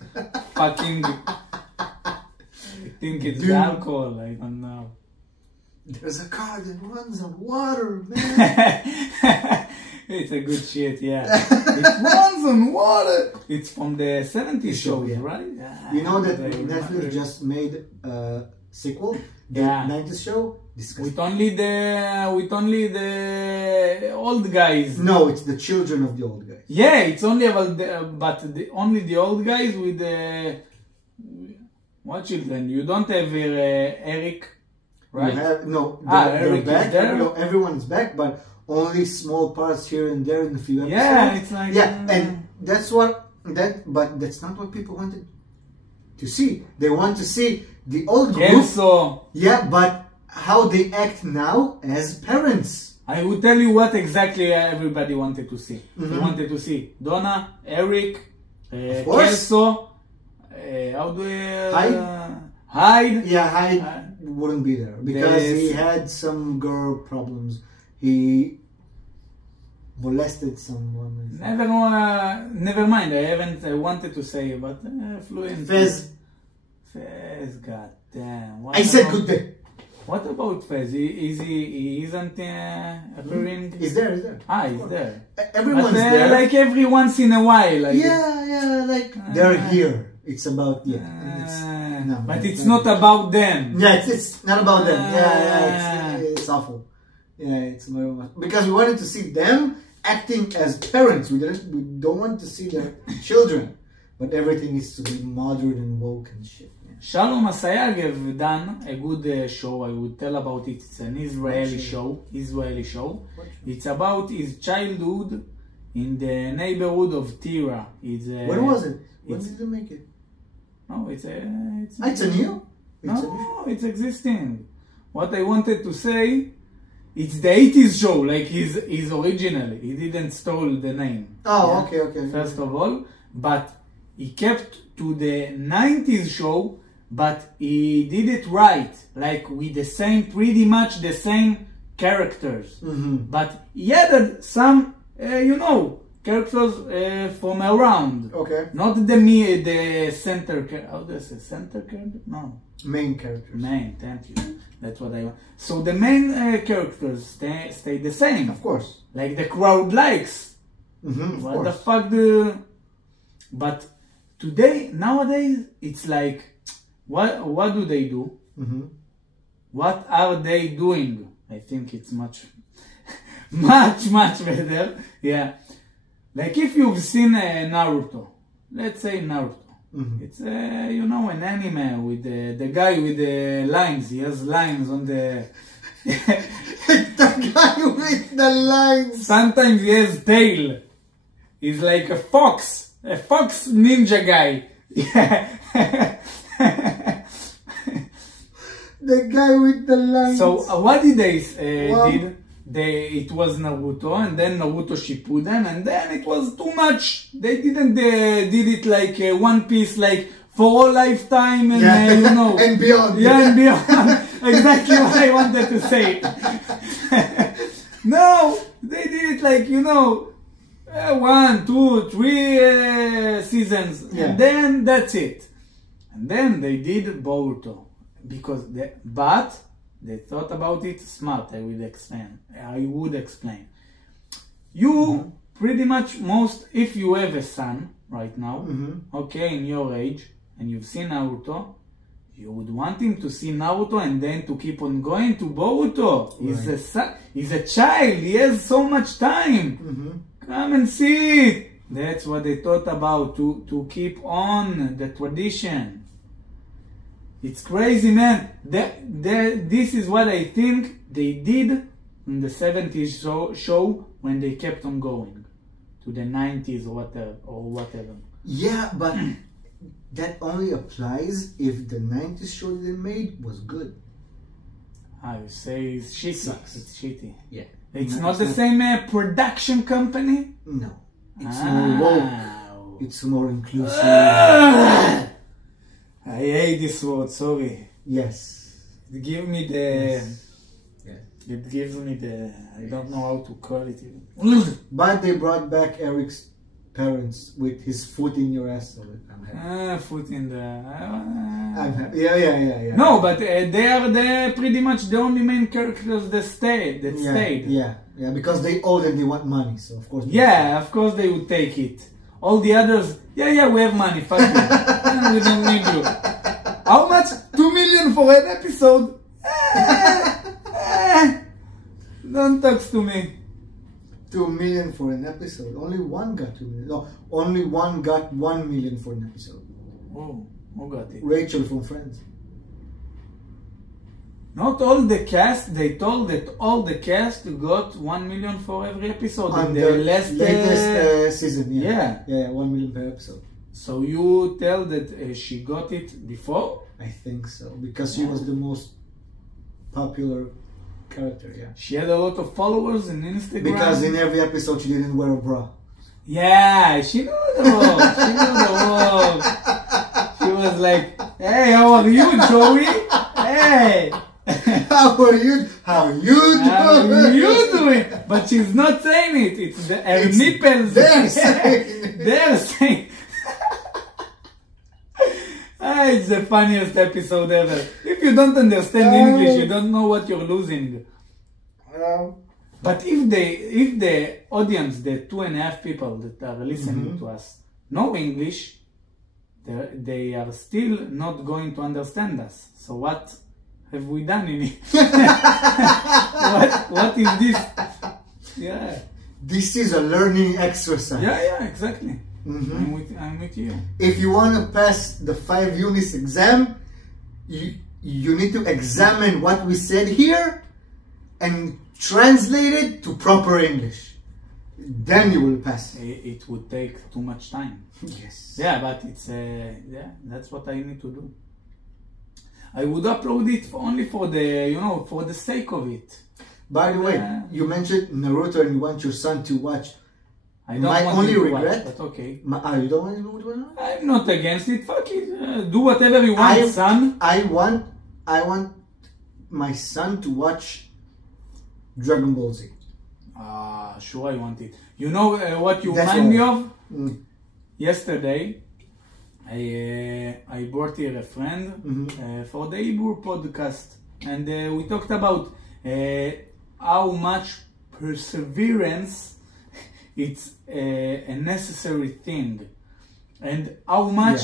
Fucking... I think it's Dude. alcohol, I don't know. There's a car that runs on water, man. It's a good shit, yeah. It runs on water. It's from the 70s shows, yeah. right? You know that I remember. Netflix just made a sequel? The Yeah. 90s show? Disgusting. With only the old guys. No, it's the children of the old guys. Yeah, it's only about only the old guys with the what children? You don't have Eric, right? You have, no, Eric they're is back. there? No, everyone's back, but only small parts here and there in a few episodes. Yeah, it's like and that's but that's not what people wanted to see. They want to see the old group. Kelso. Yeah, but how they act now as parents. I will tell you what exactly everybody wanted to see. They Mhm. wanted to see Donna, Eric, course. Kelso, how do we... Hyde? Hyde. Yeah, Hyde wouldn't be there because he had some girl problems. He molested some woman. Never mind. I wanted to say, but fluent. Fez. Goddamn. I said good day. What about Fez? He isn't appearing? He's there, he's there. He's there. Everyone's But, there. like every once in a while. Like, like they're here. It's about but it's not about them. Yeah, it's not about them. It's awful. Yeah, it's very much because we wanted to see them acting as parents. We don't want to see their children, but everything needs to be modern and woke and shit. Yeah. Shalom Asayag have done a good show. I would tell about it. It's an Israeli show. It's about his childhood in the neighborhood of Tira. When was it? When did they make it? No, it's a new? It's existing. What I wanted to say it's the 80s show, like his original. He didn't stole the name. Oh, okay. First of all, but he kept to the 90s show, but he did it right, like with the same, pretty much the same characters. But he added some, characters from around. Okay. Not the center. How do I say center character? No. Main characters. Main. Thank you. That's what I want. So the main characters stay the same. Of course. Like the crowd likes. Of What course. the fuck But nowadays, it's like, what do they do? What are they doing? I think it's much better. Yeah. Like if you've seen Naruto, let's say Naruto. It's an anime with the guy with the lines. He has lines on the. The guy with the lines. Sometimes he has tail. He's like a fox ninja guy. The guy with the lines. So what did they Wow. did? It was Naruto, and then Naruto Shippuden, and then it was too much. They didn't did it like One Piece, like for all lifetime, and and beyond. Yeah, and beyond. Exactly what I wanted to say. No, they did it like 1, 2, 3 seasons, and then that's it. And then they did Boruto because they thought about it smart. I would explain. You pretty much if you have a son right now, okay, in your age, and you've seen Naruto, you would want him to see Naruto and then to keep on going to Boruto. Right. He's a child. He has so much time. Come and see it. That's what they thought about, to keep on the tradition. It's crazy, man. This is what I think they did in the 70s show when they kept on going to the 90s or whatever. Yeah, but that only applies if the 90s show they made was good. I would say it's shitty. Sucks. It's shitty. Yeah. It's not the same production company? No. It's more woke. It's more inclusive. I hate this word, sorry. Yes. It gives me the... Yes. It gives me the... I don't know how to call it even. But they brought back Eric's parents with his foot in your ass. So I'm happy. Foot in the... I'm happy. Yeah. No, but they are pretty much the only main characters that stayed. Yeah, because they owe them, they want money, so of course... Of course they would take it. All the others, we have money, fuck you. We don't need you. How much? 2 million for an episode? Don't talk to me. 2 million for an episode. Only one got 2 million. No, only one got 1 million for an episode. Oh, who got it? Rachel from Friends. Not all the cast, they told that all the cast got 1 million for every episode. On in the latest season, yeah. 1 million per episode. So you tell that she got it before? I think so, because she was the most popular character, yeah. She had a lot of followers on Instagram. Because in every episode she didn't wear a bra. Yeah, she knew the work. She was like, hey, how are you, Joey? Hey. How you doing? But she's not saying it. It's her nipples. They're saying. They're saying. It's the funniest episode ever. If you don't understand English, you don't know what you're losing. But if the audience, the 2.5 people that are listening to us, know English, they are still not going to understand us. So what have we done in it? what is this? Yeah. This is a learning exercise. Yeah, exactly. I'm with you. If you want to pass the 5 units exam, you need to examine what we said here and translate it to proper English. Then you will pass. It would take too much time. Yes. Yeah, but it's that's what I need to do. I would upload it only for the for the sake of it. By the way, you mentioned Naruto and you want your son to watch. I don't My want only him to regret. watch, but okay. You don't want to watch? I'm not against it. Fuck it. Do whatever you want, son. I want my son to watch Dragon Ball Z. Sure, I want it. You know what you That's remind me all. of? Yesterday, I brought here a friend for the Hebrew podcast, and we talked about how much perseverance it's a necessary thing, and how much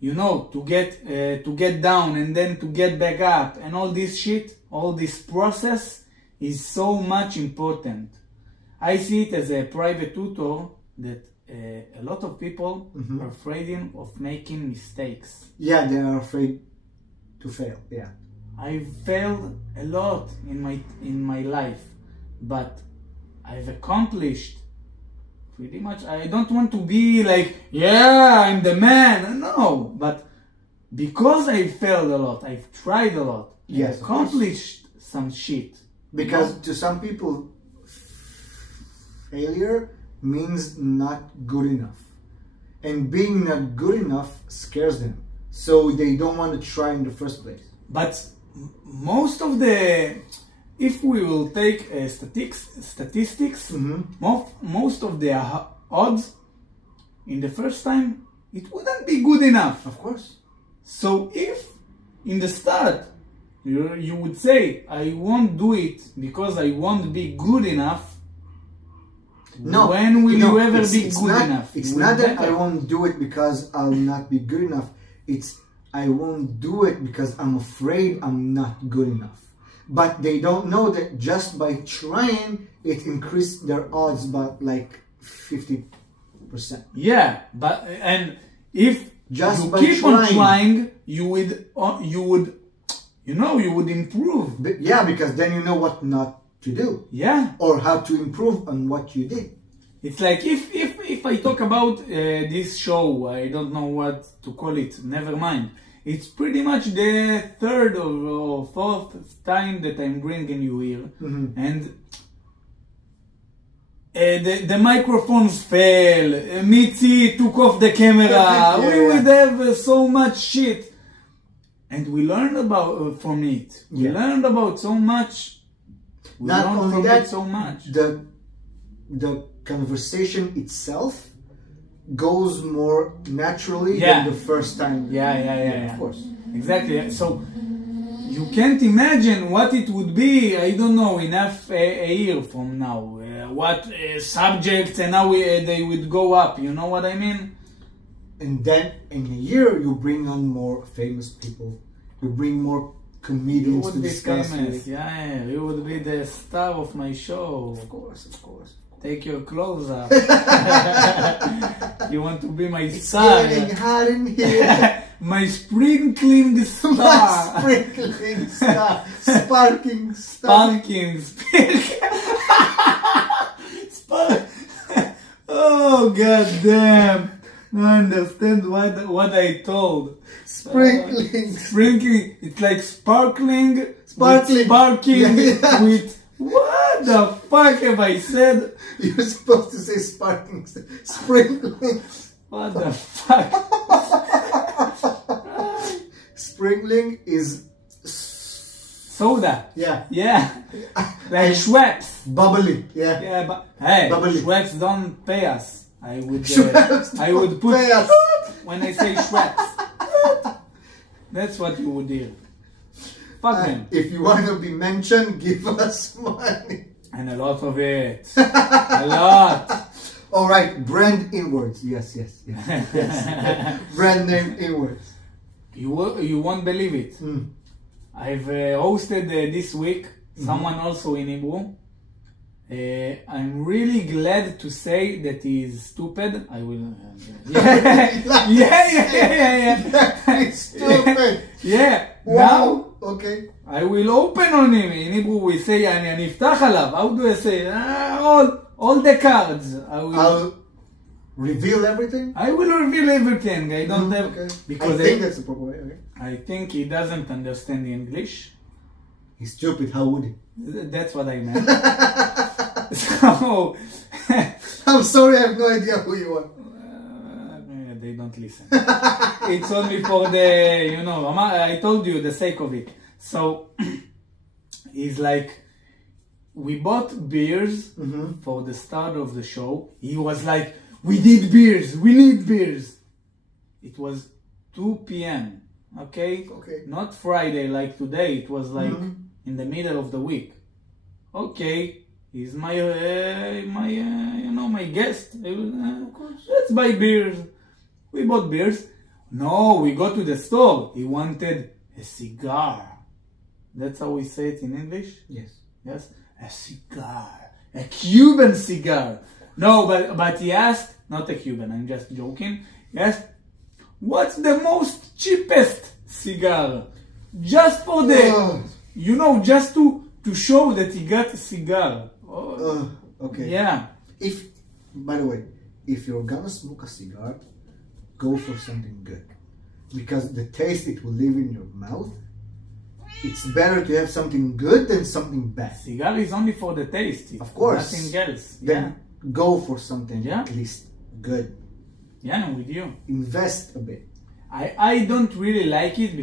to get down and then to get back up, and all this shit, all this process is so much important. I see it as a private tutor that a lot of people are afraid of making mistakes. Yeah, they are afraid to fail. Yeah, I've failed a lot in my life, but I've accomplished pretty much. I don't want to be like, yeah, I'm the man. No, but because I failed a lot, I've tried a lot. Yes, I've accomplished some shit. Because to some people, failure means not good enough. And being not good enough scares them. So they don't want to try in the first place. But most of if we will take statistics, most of the odds in the first time, it wouldn't be good enough. Of course. So if in the start you would say, I won't do it because I won't be good enough, no, when will you ever be good enough? It's not that I won't do it because I'll not be good enough. It's I won't do it because I'm afraid I'm not good enough. But they don't know that just by trying, it increased their odds by like 50%. Yeah, but and if just you by keep trying, on trying, you would improve. Yeah, because then you know what not to do. Yeah. Or how to improve on what you did. It's like if I talk about this show, I don't know what to call it, never mind. It's pretty much the third or fourth time that I'm bringing you here. And the microphones fell, Mitzi took off the camera, we would have so much shit. And we learned about from it. We learned about so much. Not only that, so much. The conversation itself goes more naturally than the first time. Yeah. Of course. Exactly. So you can't imagine what it would be, I don't know, in a year from now. What subjects and how they would go up. You know what I mean? And then in a year you bring on more famous people. You bring more comedians to discuss with. Yeah, you would be the star of my show. Of course. Take your clothes off. You want to be my It's star. getting hot in here. My sprinkling star. My sprinkling star. Sparking star. Oh, god damn. I understand what I told. Sprinkling. It's like sparkling. Sparking. Yeah. With what the fuck have I said? You're supposed to say sparkling. Sprinkling. What the fuck? Sprinkling is soda. Yeah. Like Schweppes. Bubbly. Yeah. Yeah, but hey, bubbly. Schweppes don't pay us. I would Schweppes put pay us. when I say Schweppes. That's what you would do. Fuck them. If you want to be mentioned, give us money. And a lot of it. A lot. All right, brand inwards. Yes. Brand name inwards. You won't believe it. I've hosted this week someone also in Hebrew. I'm really glad to say that he is stupid. I will. Yeah. He's stupid. Yeah. Wow. Okay. I will open on him. In Hebrew we say, אני אפתח עליו. How do I say? All the cards. I'll reveal everything? I will reveal everything. I don't have... Okay. Because I think that's the proper way. Okay. I think he doesn't understand English. He's stupid. How would he? That's what I meant. So, I'm sorry, I have no idea who you are. they don't listen. It's only for the, I told you the sake of it. So, he's like, we bought beers for the start of the show. He was like, we need beers, we need beers. It was 2 p.m. Okay? Not Friday like today. It was like in the middle of the week. Okay, he's my guest. Let's buy beers. We bought beers. No, we go to the store. He wanted a cigar. That's how we say it in English? Yes. Yes? A cigar. A Cuban cigar. No, but he asked, not a Cuban, I'm just joking. He asked, what's the most cheapest cigar? Just for the, just to show that he got a cigar. Okay. Yeah. By the way, if you're gonna smoke a cigar, go for something good. Because the taste it will leave in your mouth, it's better to have something good than something bad. Cigar is only for the taste. Of course. Nothing else. Then go for something at least good. Yeah, I'm with you. Invest a bit. I don't really like it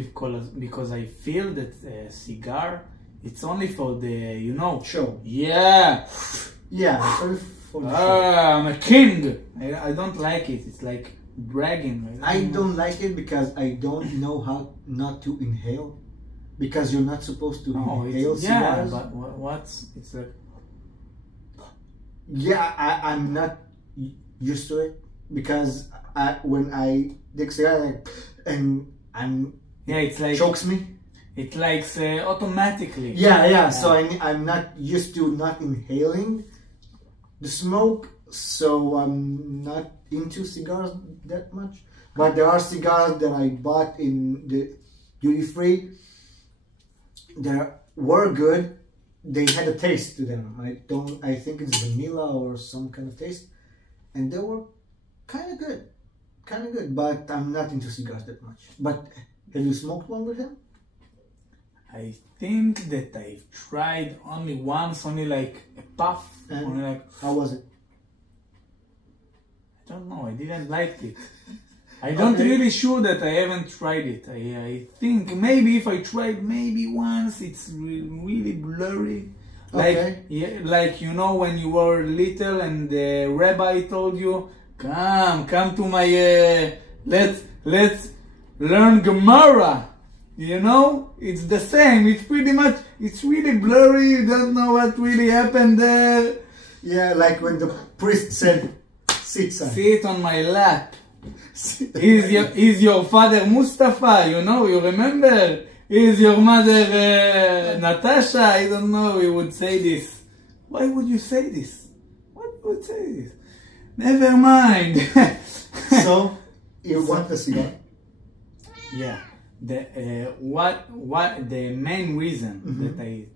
because I feel that cigar, it's only for the, show. Yeah. Yeah, it's only for the show. I'm a king. I don't like it. It's like bragging. I don't like it because I don't know how not to inhale. Because you're not supposed to inhale cigars. Yeah, but it's like... Yeah, I'm not used to it. Because when I take cigar and it's like... chokes me. It likes automatically. Yeah. So I'm not used to not inhaling the smoke. So I'm not into cigars that much. But there are cigars that I bought in the duty free. They were good. They had a taste to them. I think it's vanilla or some kind of taste, and they were kind of good. But I'm not into cigars that much. But have you smoked one with him? I think that I've tried only once, only like a puff. And how was it? I don't know. I didn't like it. I don't really sure that I haven't tried it. I think maybe if I tried maybe once, it's really blurry. Like when you were little and the rabbi told you, come to my let's learn Gemara. It's the same. It's pretty much, it's really blurry. You don't know what really happened there. Yeah, like when the priest said, sit on my lap. Is your father Mustafa? You remember? Is your mother Natasha? I don't know. He would say this. Why would you say this? What would say this? Never mind. So, you want the cigar? Yeah. The main reason that I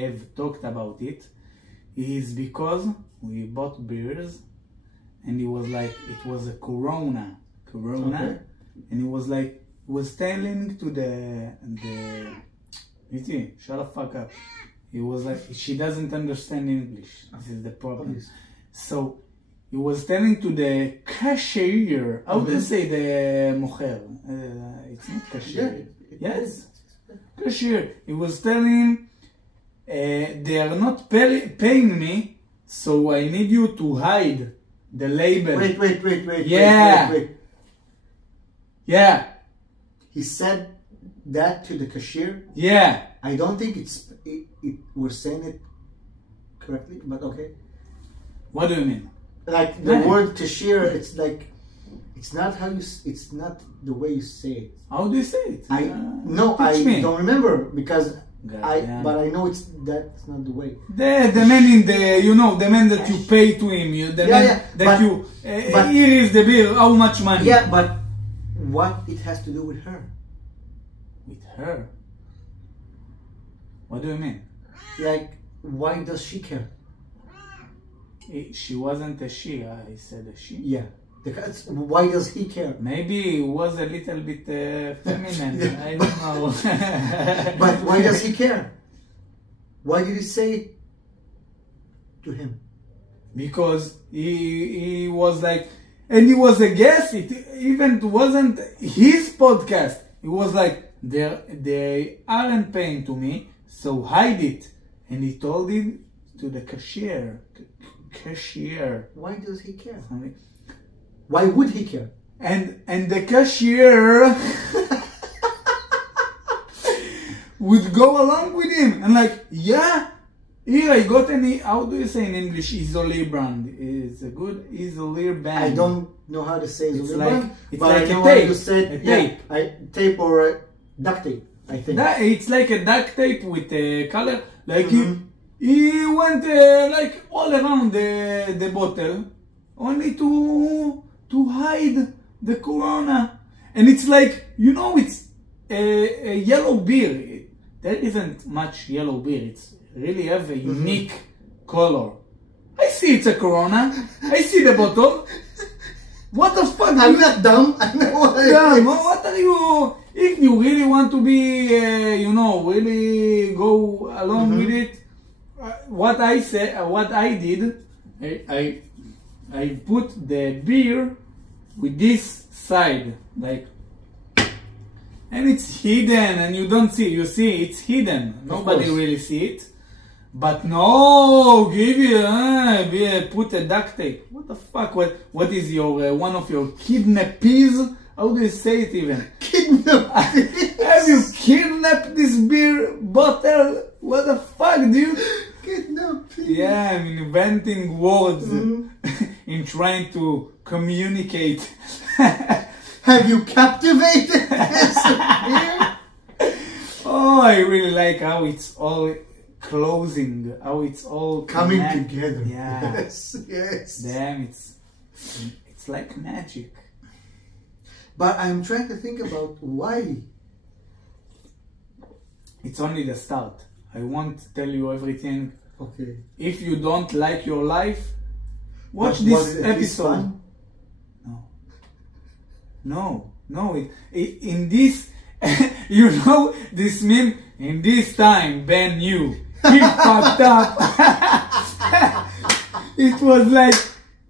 have talked about it is because we bought beers. And it was a Corona, and it was telling to the shut the fuck up. It was like, she doesn't understand English. This is the problem. So, he was telling to the cashier, how do you say the mocher? It's not cashier. Yes, cashier. He was telling, they are not paying me, so I need you to hide the label. Wait. Yeah. Yeah. He said that to the cashier? Yeah. I don't think we're saying it correctly, but okay. What do you mean? Like the word cashier, it's like, it's not the way you say it. How do you say it? I don't remember because but I know that's not the way. The man in the man that you pay to him, here is the bill, how much money? Yeah, but what it has to do with her? With her? What do you mean? Like, why does she care? She wasn't a she, I said a she. Yeah. Why does he care? Maybe it was a little bit feminine. I don't know. But why does he care? Why did he say it to him? Because he was like, and he was a guest. It even wasn't his podcast. It was like, they aren't paying to me, so hide it. And he told it to the cashier. Why does he care? Something. Why would he care? And the cashier would go along with him and like, yeah, here I got how do you say in English, Isolir brand? It's a good Isolir band. I don't know how to say Isolir brand, it's but like I know a how tape. to say tape or duct tape, I think. It's like a duct tape with a color, like he went like all around the bottle, only to hide the corona. And it's like, it's a yellow beer. There isn't much yellow beer. It's really have a unique color. I see it's a corona. I see the bottle. What the fuck? I'm not dumb. I know what it is. What are you? If you really want to be, really go along with it, what I did, I put the beer with this side, like, and it's hidden, and you don't see. You see, it's hidden. Nobody really see it. But no, put a duct tape. What the fuck? What is your one of your kidnappies? How do you say it even? Kidnap. Have you kidnapped this beer bottle? What the fuck, dude? Kidnap. Yeah, I'm inventing words in trying to communicate. Have you captivated this beer? Oh, I really like how it's all closing, how it's all coming together. Yeah. Yes. Damn, it's like magic. But I'm trying to think about why. It's only the start. I won't tell you everything. Okay. If you don't like your life, watch this episode. No. In this, this meme. In this time, Ben knew he fucked up. It was like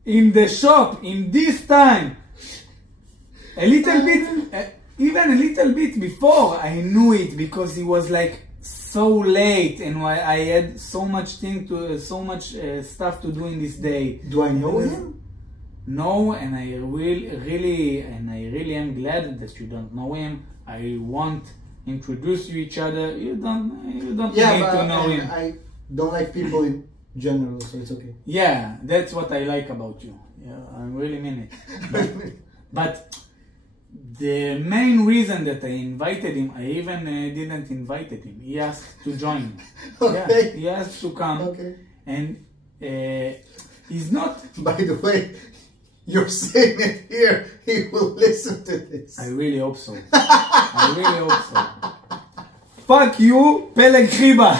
in the shop. In this time, even a little bit before, I knew it because it was like so late, and I had so much stuff to do in this day. Do I know him? No, and I really am glad that you don't know him. I won't introduce you each other. You don't need to know him. I don't like people in general, so it's okay. Yeah, that's what I like about you. Yeah, I really mean it. But the main reason that I invited him, I even didn't invite him. He asked to join. Okay. Yeah, he asked to come. Okay. And he's not. By the way, you're saying it here. He will listen to this. I really hope so. I really hope so. Fuck you, Peleg Chiba.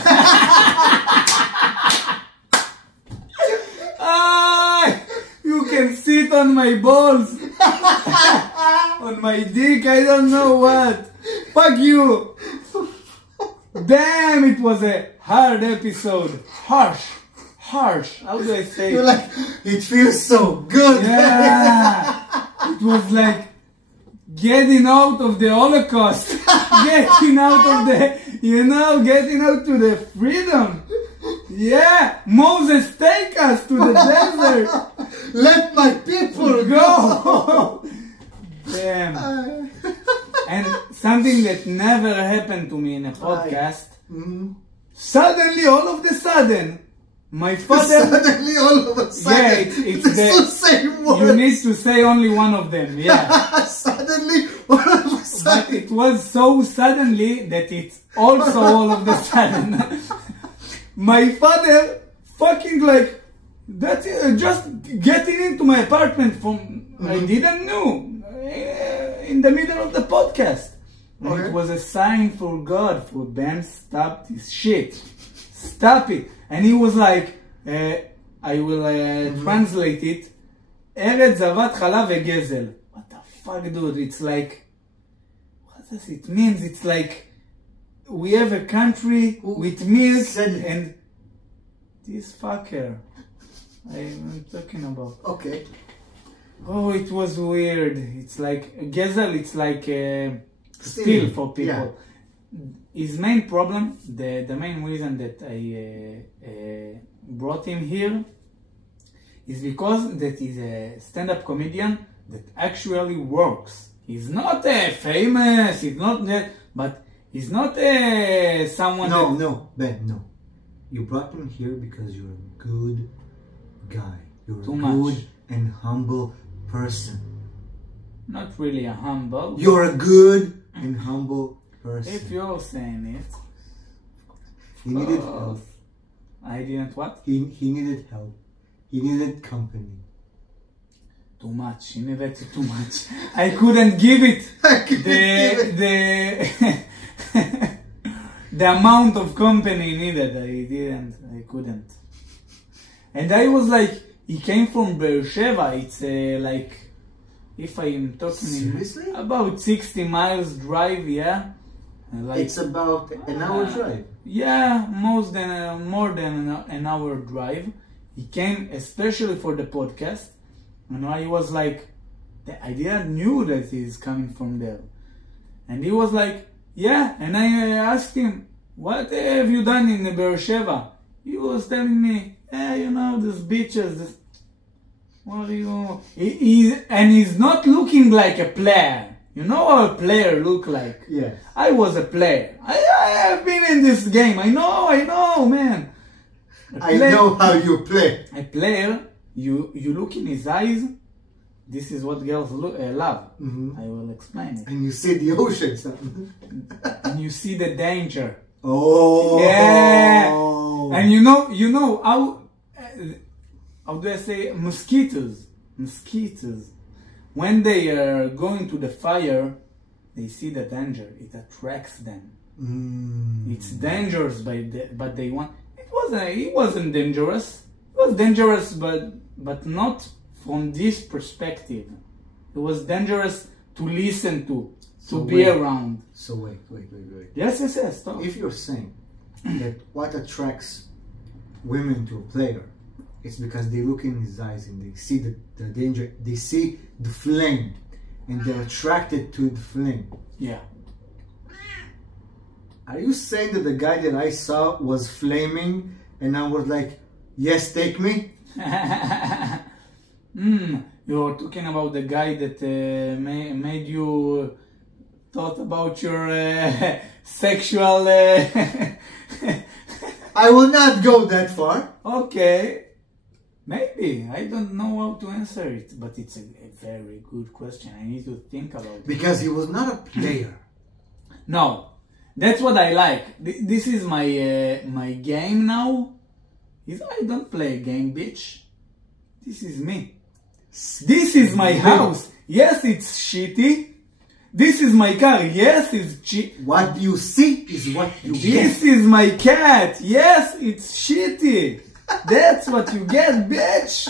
You can sit on my balls. On my dick, I don't know what. Fuck you. Damn, it was a hard episode. Harsh. How do I say it? You're like, it feels so good. Yeah. It was like getting out of the Holocaust. Getting out to the freedom. Yeah. Moses, take us to the desert. Let my people go. Damn. And something that never happened to me in a podcast. Suddenly, all of a sudden, my father. Suddenly, all of a sudden. Yeah, it's the same word. You need to say only one of them. Yeah. Suddenly, all of a sudden. But it was so suddenly that it's also all of a sudden. My father fucking like that's just getting into my apartment from I didn't know in the middle of the podcast. Okay. It was a sign for God for Ben, stop this shit, stop it. And he was like, I will translate it. Eretz zavat chalav vegezel. What the fuck, dude? It's like, what does it mean? It's like we have a country with milk said it? and this fucker I'm talking about. Okay. Oh, it was weird. It's like Gezel. It's like steal for people. Yeah. His main problem, the main reason that I brought him here, is because that he's a stand-up comedian that actually works. He's not famous. He's not that, but he's not someone. No, Ben, no. You brought him here because you're a good guy. You're Too a much. good and humble person. Not really a humble. You're a good and humble person. If you're saying it. He needed help. I didn't what? He needed help. He needed company. Too much. He needed too much. I couldn't give it. The amount of company needed. I couldn't. And I was like, he came from Be'er Sheva. It's like, if I'm talking Seriously? about 60 miles drive, yeah. Like, It's about an hour drive. yeah, more than an hour drive. He came especially for the podcast, and I was like, I didn't knew that he's coming from there, and he was like, yeah, and I asked him, what have you done in Be'er Sheva? He was telling me, these bitches. What are you? He's not looking like a player. You know how a player look like? Yeah. I was a player. I have been in this game. I know, man. I know how you play. A player, you look in his eyes. This is what girls love. Mm-hmm. I will explain it. And you see the ocean. And you see the danger. Oh. Yeah. And you know how do I say mosquitoes? When they are going to the fire, they see the danger. It attracts them. It's dangerous, but they want. It wasn't dangerous. It was dangerous, but not from this perspective. It was dangerous to listen to be around. So wait. Yes. Stop. If you're saying that what attracts women to a player, it's because they look in his eyes and they see the danger, they see the flame, and they're attracted to the flame. Yeah. Are you saying that the guy that I saw was flaming and I was like, yes, take me? You're talking about the guy that made you thought about your sexual... I will not go that far. Okay. Maybe. I don't know how to answer it, but it's a very good question. I need to think about it. Because he was not a player. No. That's what I like. This is my game now. I don't play a game, bitch. This is me. This is my house. Yes, it's shitty. This is my car. Yes, it's cheap. What you see is what you get. This is my cat. Yes, it's shitty. That's what you get, bitch.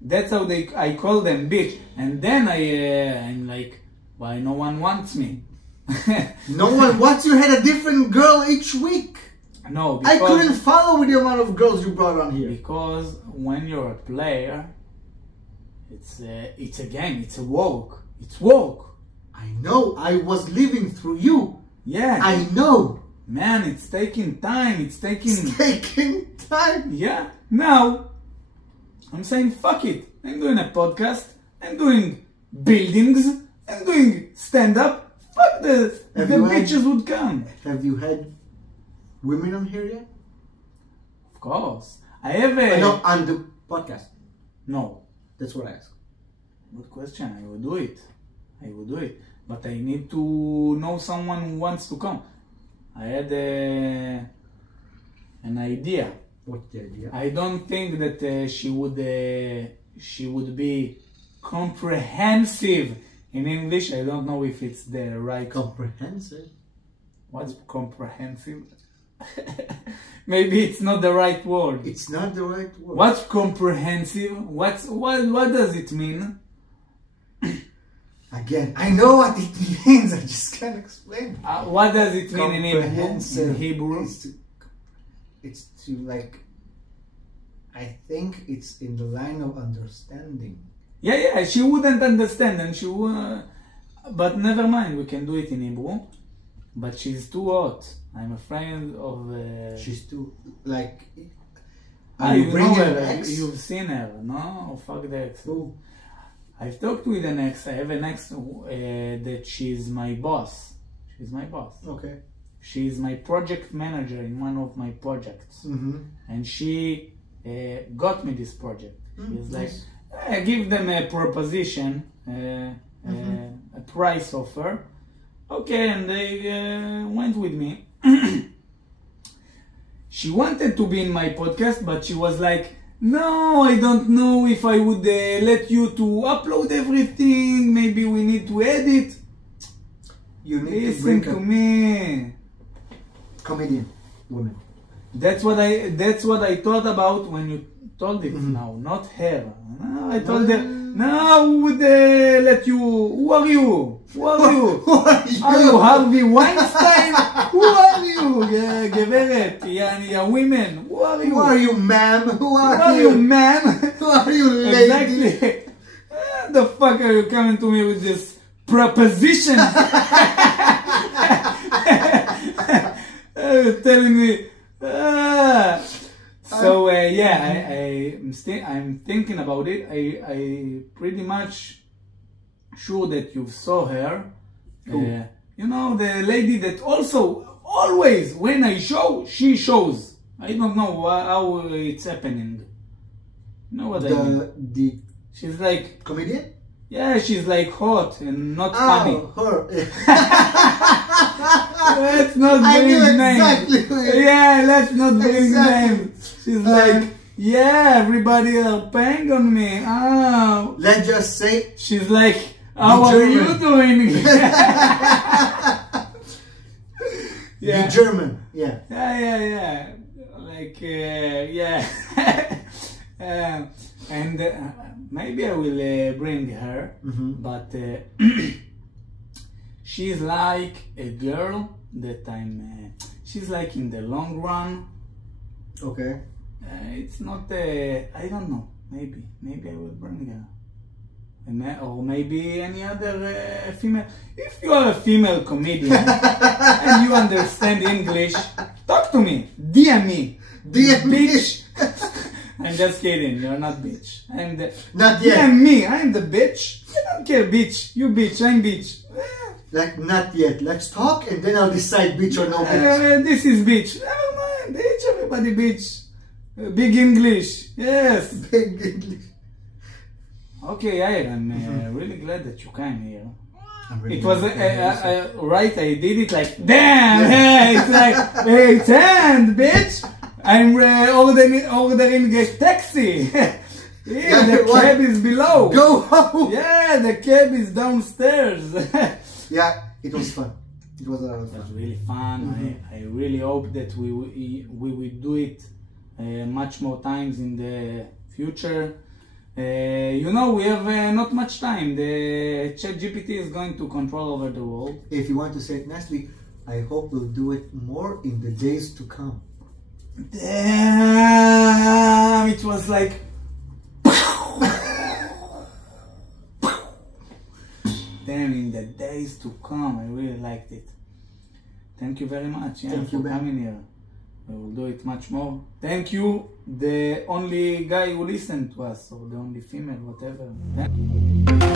That's how I call them, bitch. And then I'm like, why no one wants me? No one wants you. Had a different girl each week. No, because I couldn't follow with the amount of girls you brought on here. Because when you're a player, it's a game. It's a work. It's work. I know. I was living through you. Yeah. I know. Man, it's taking time. It's taking time. Yeah. Now, I'm saying fuck it. I'm doing a podcast. I'm doing buildings. I'm doing stand-up. Fuck the bitches would come. Have you had women on here yet? Of course. I have a... No, on the podcast. No. That's what I asked. Good question. I will do it. But I need to know someone who wants to come. I had an idea. What's the idea? I don't think that she would be comprehensive in English. I don't know if it's the right... Comprehensive? What's comprehensive? Maybe it's not the right word. It's not the right word. What's comprehensive? What does it mean? Again, I know what it means. I just can't explain. What does it mean in Hebrew? It's to like. I think it's in the line of understanding. Yeah, she wouldn't understand, and she would. But never mind, we can do it in Hebrew. But she's too hot. I'm afraid of. She's too like. You know her. You've seen her, no? Oh, fuck the ex. Who? I've talked with an ex. I have an ex that she's my boss. She's my boss. Okay. She's my project manager in one of my projects, and she got me this project. She's like, I give them a proposition, a price offer. Okay, and they went with me. She wanted to be in my podcast, but she was like, no, I don't know if I would let you to upload everything. Maybe we need to edit. You need Listen to me. Comedian woman. That's what I thought about when you told it now, not her. No, I told her, no, who would let you? Who are you? Who are you? Who are you? Are you Harvey Weinstein? Who are you? Geveret, a women. Who are you? Who are you, ma'am? Who are you, ma'am? Who are you, lady? Exactly. The fuck are you coming to me with this proposition? Telling me. So I'm thinking about it. I pretty much sure that you saw her. You know, the lady that also always when I show, she shows. I don't know how it's happening. You know what I mean? She's like comedian. Yeah, she's like hot and not funny. Her. Let's not bring names. Exactly. Yeah, let's not bring names. She's like, yeah, everybody are paying on me. Let's just say she's like, how are you doing? Yeah. The German. Yeah. Yeah. Like, yeah. And maybe I will bring her, but she's like a girl that she's like in the long run. Okay. It's not, I don't know, maybe I will bring her. Or maybe any other female. If you are a female comedian and you understand English, talk to me, DM me. DM bitch. I'm just kidding, you're not bitch. I'm the not yet. DM me, I'm the bitch. I don't care, bitch. You bitch, I'm bitch. Like not yet. Let's talk and then I'll decide bitch or no bitch. This is bitch. Never mind, bitch, everybody bitch. Big English, yes. Big English. Okay, Yair, I'm really glad that you came here. Really it was right. I did it like damn. Hey, it's like hey, hand, bitch. I'm ordering a taxi. Yeah, the cab is below. Go home. Yeah, the cab is downstairs. Yeah, it was fun. It was a lot of fun. It was really fun. I really hope that we will do it much more times in the future. You know, we have not much time. The ChatGPT is going to control over the world. If you want to say it nicely, I hope we'll do it more in the days to come. Damn! It was like... Damn, in the days to come. I really liked it. Thank you very much for coming here. We will do it much more. Thank you, the only guy who listened to us, or the only female, whatever. Thank you.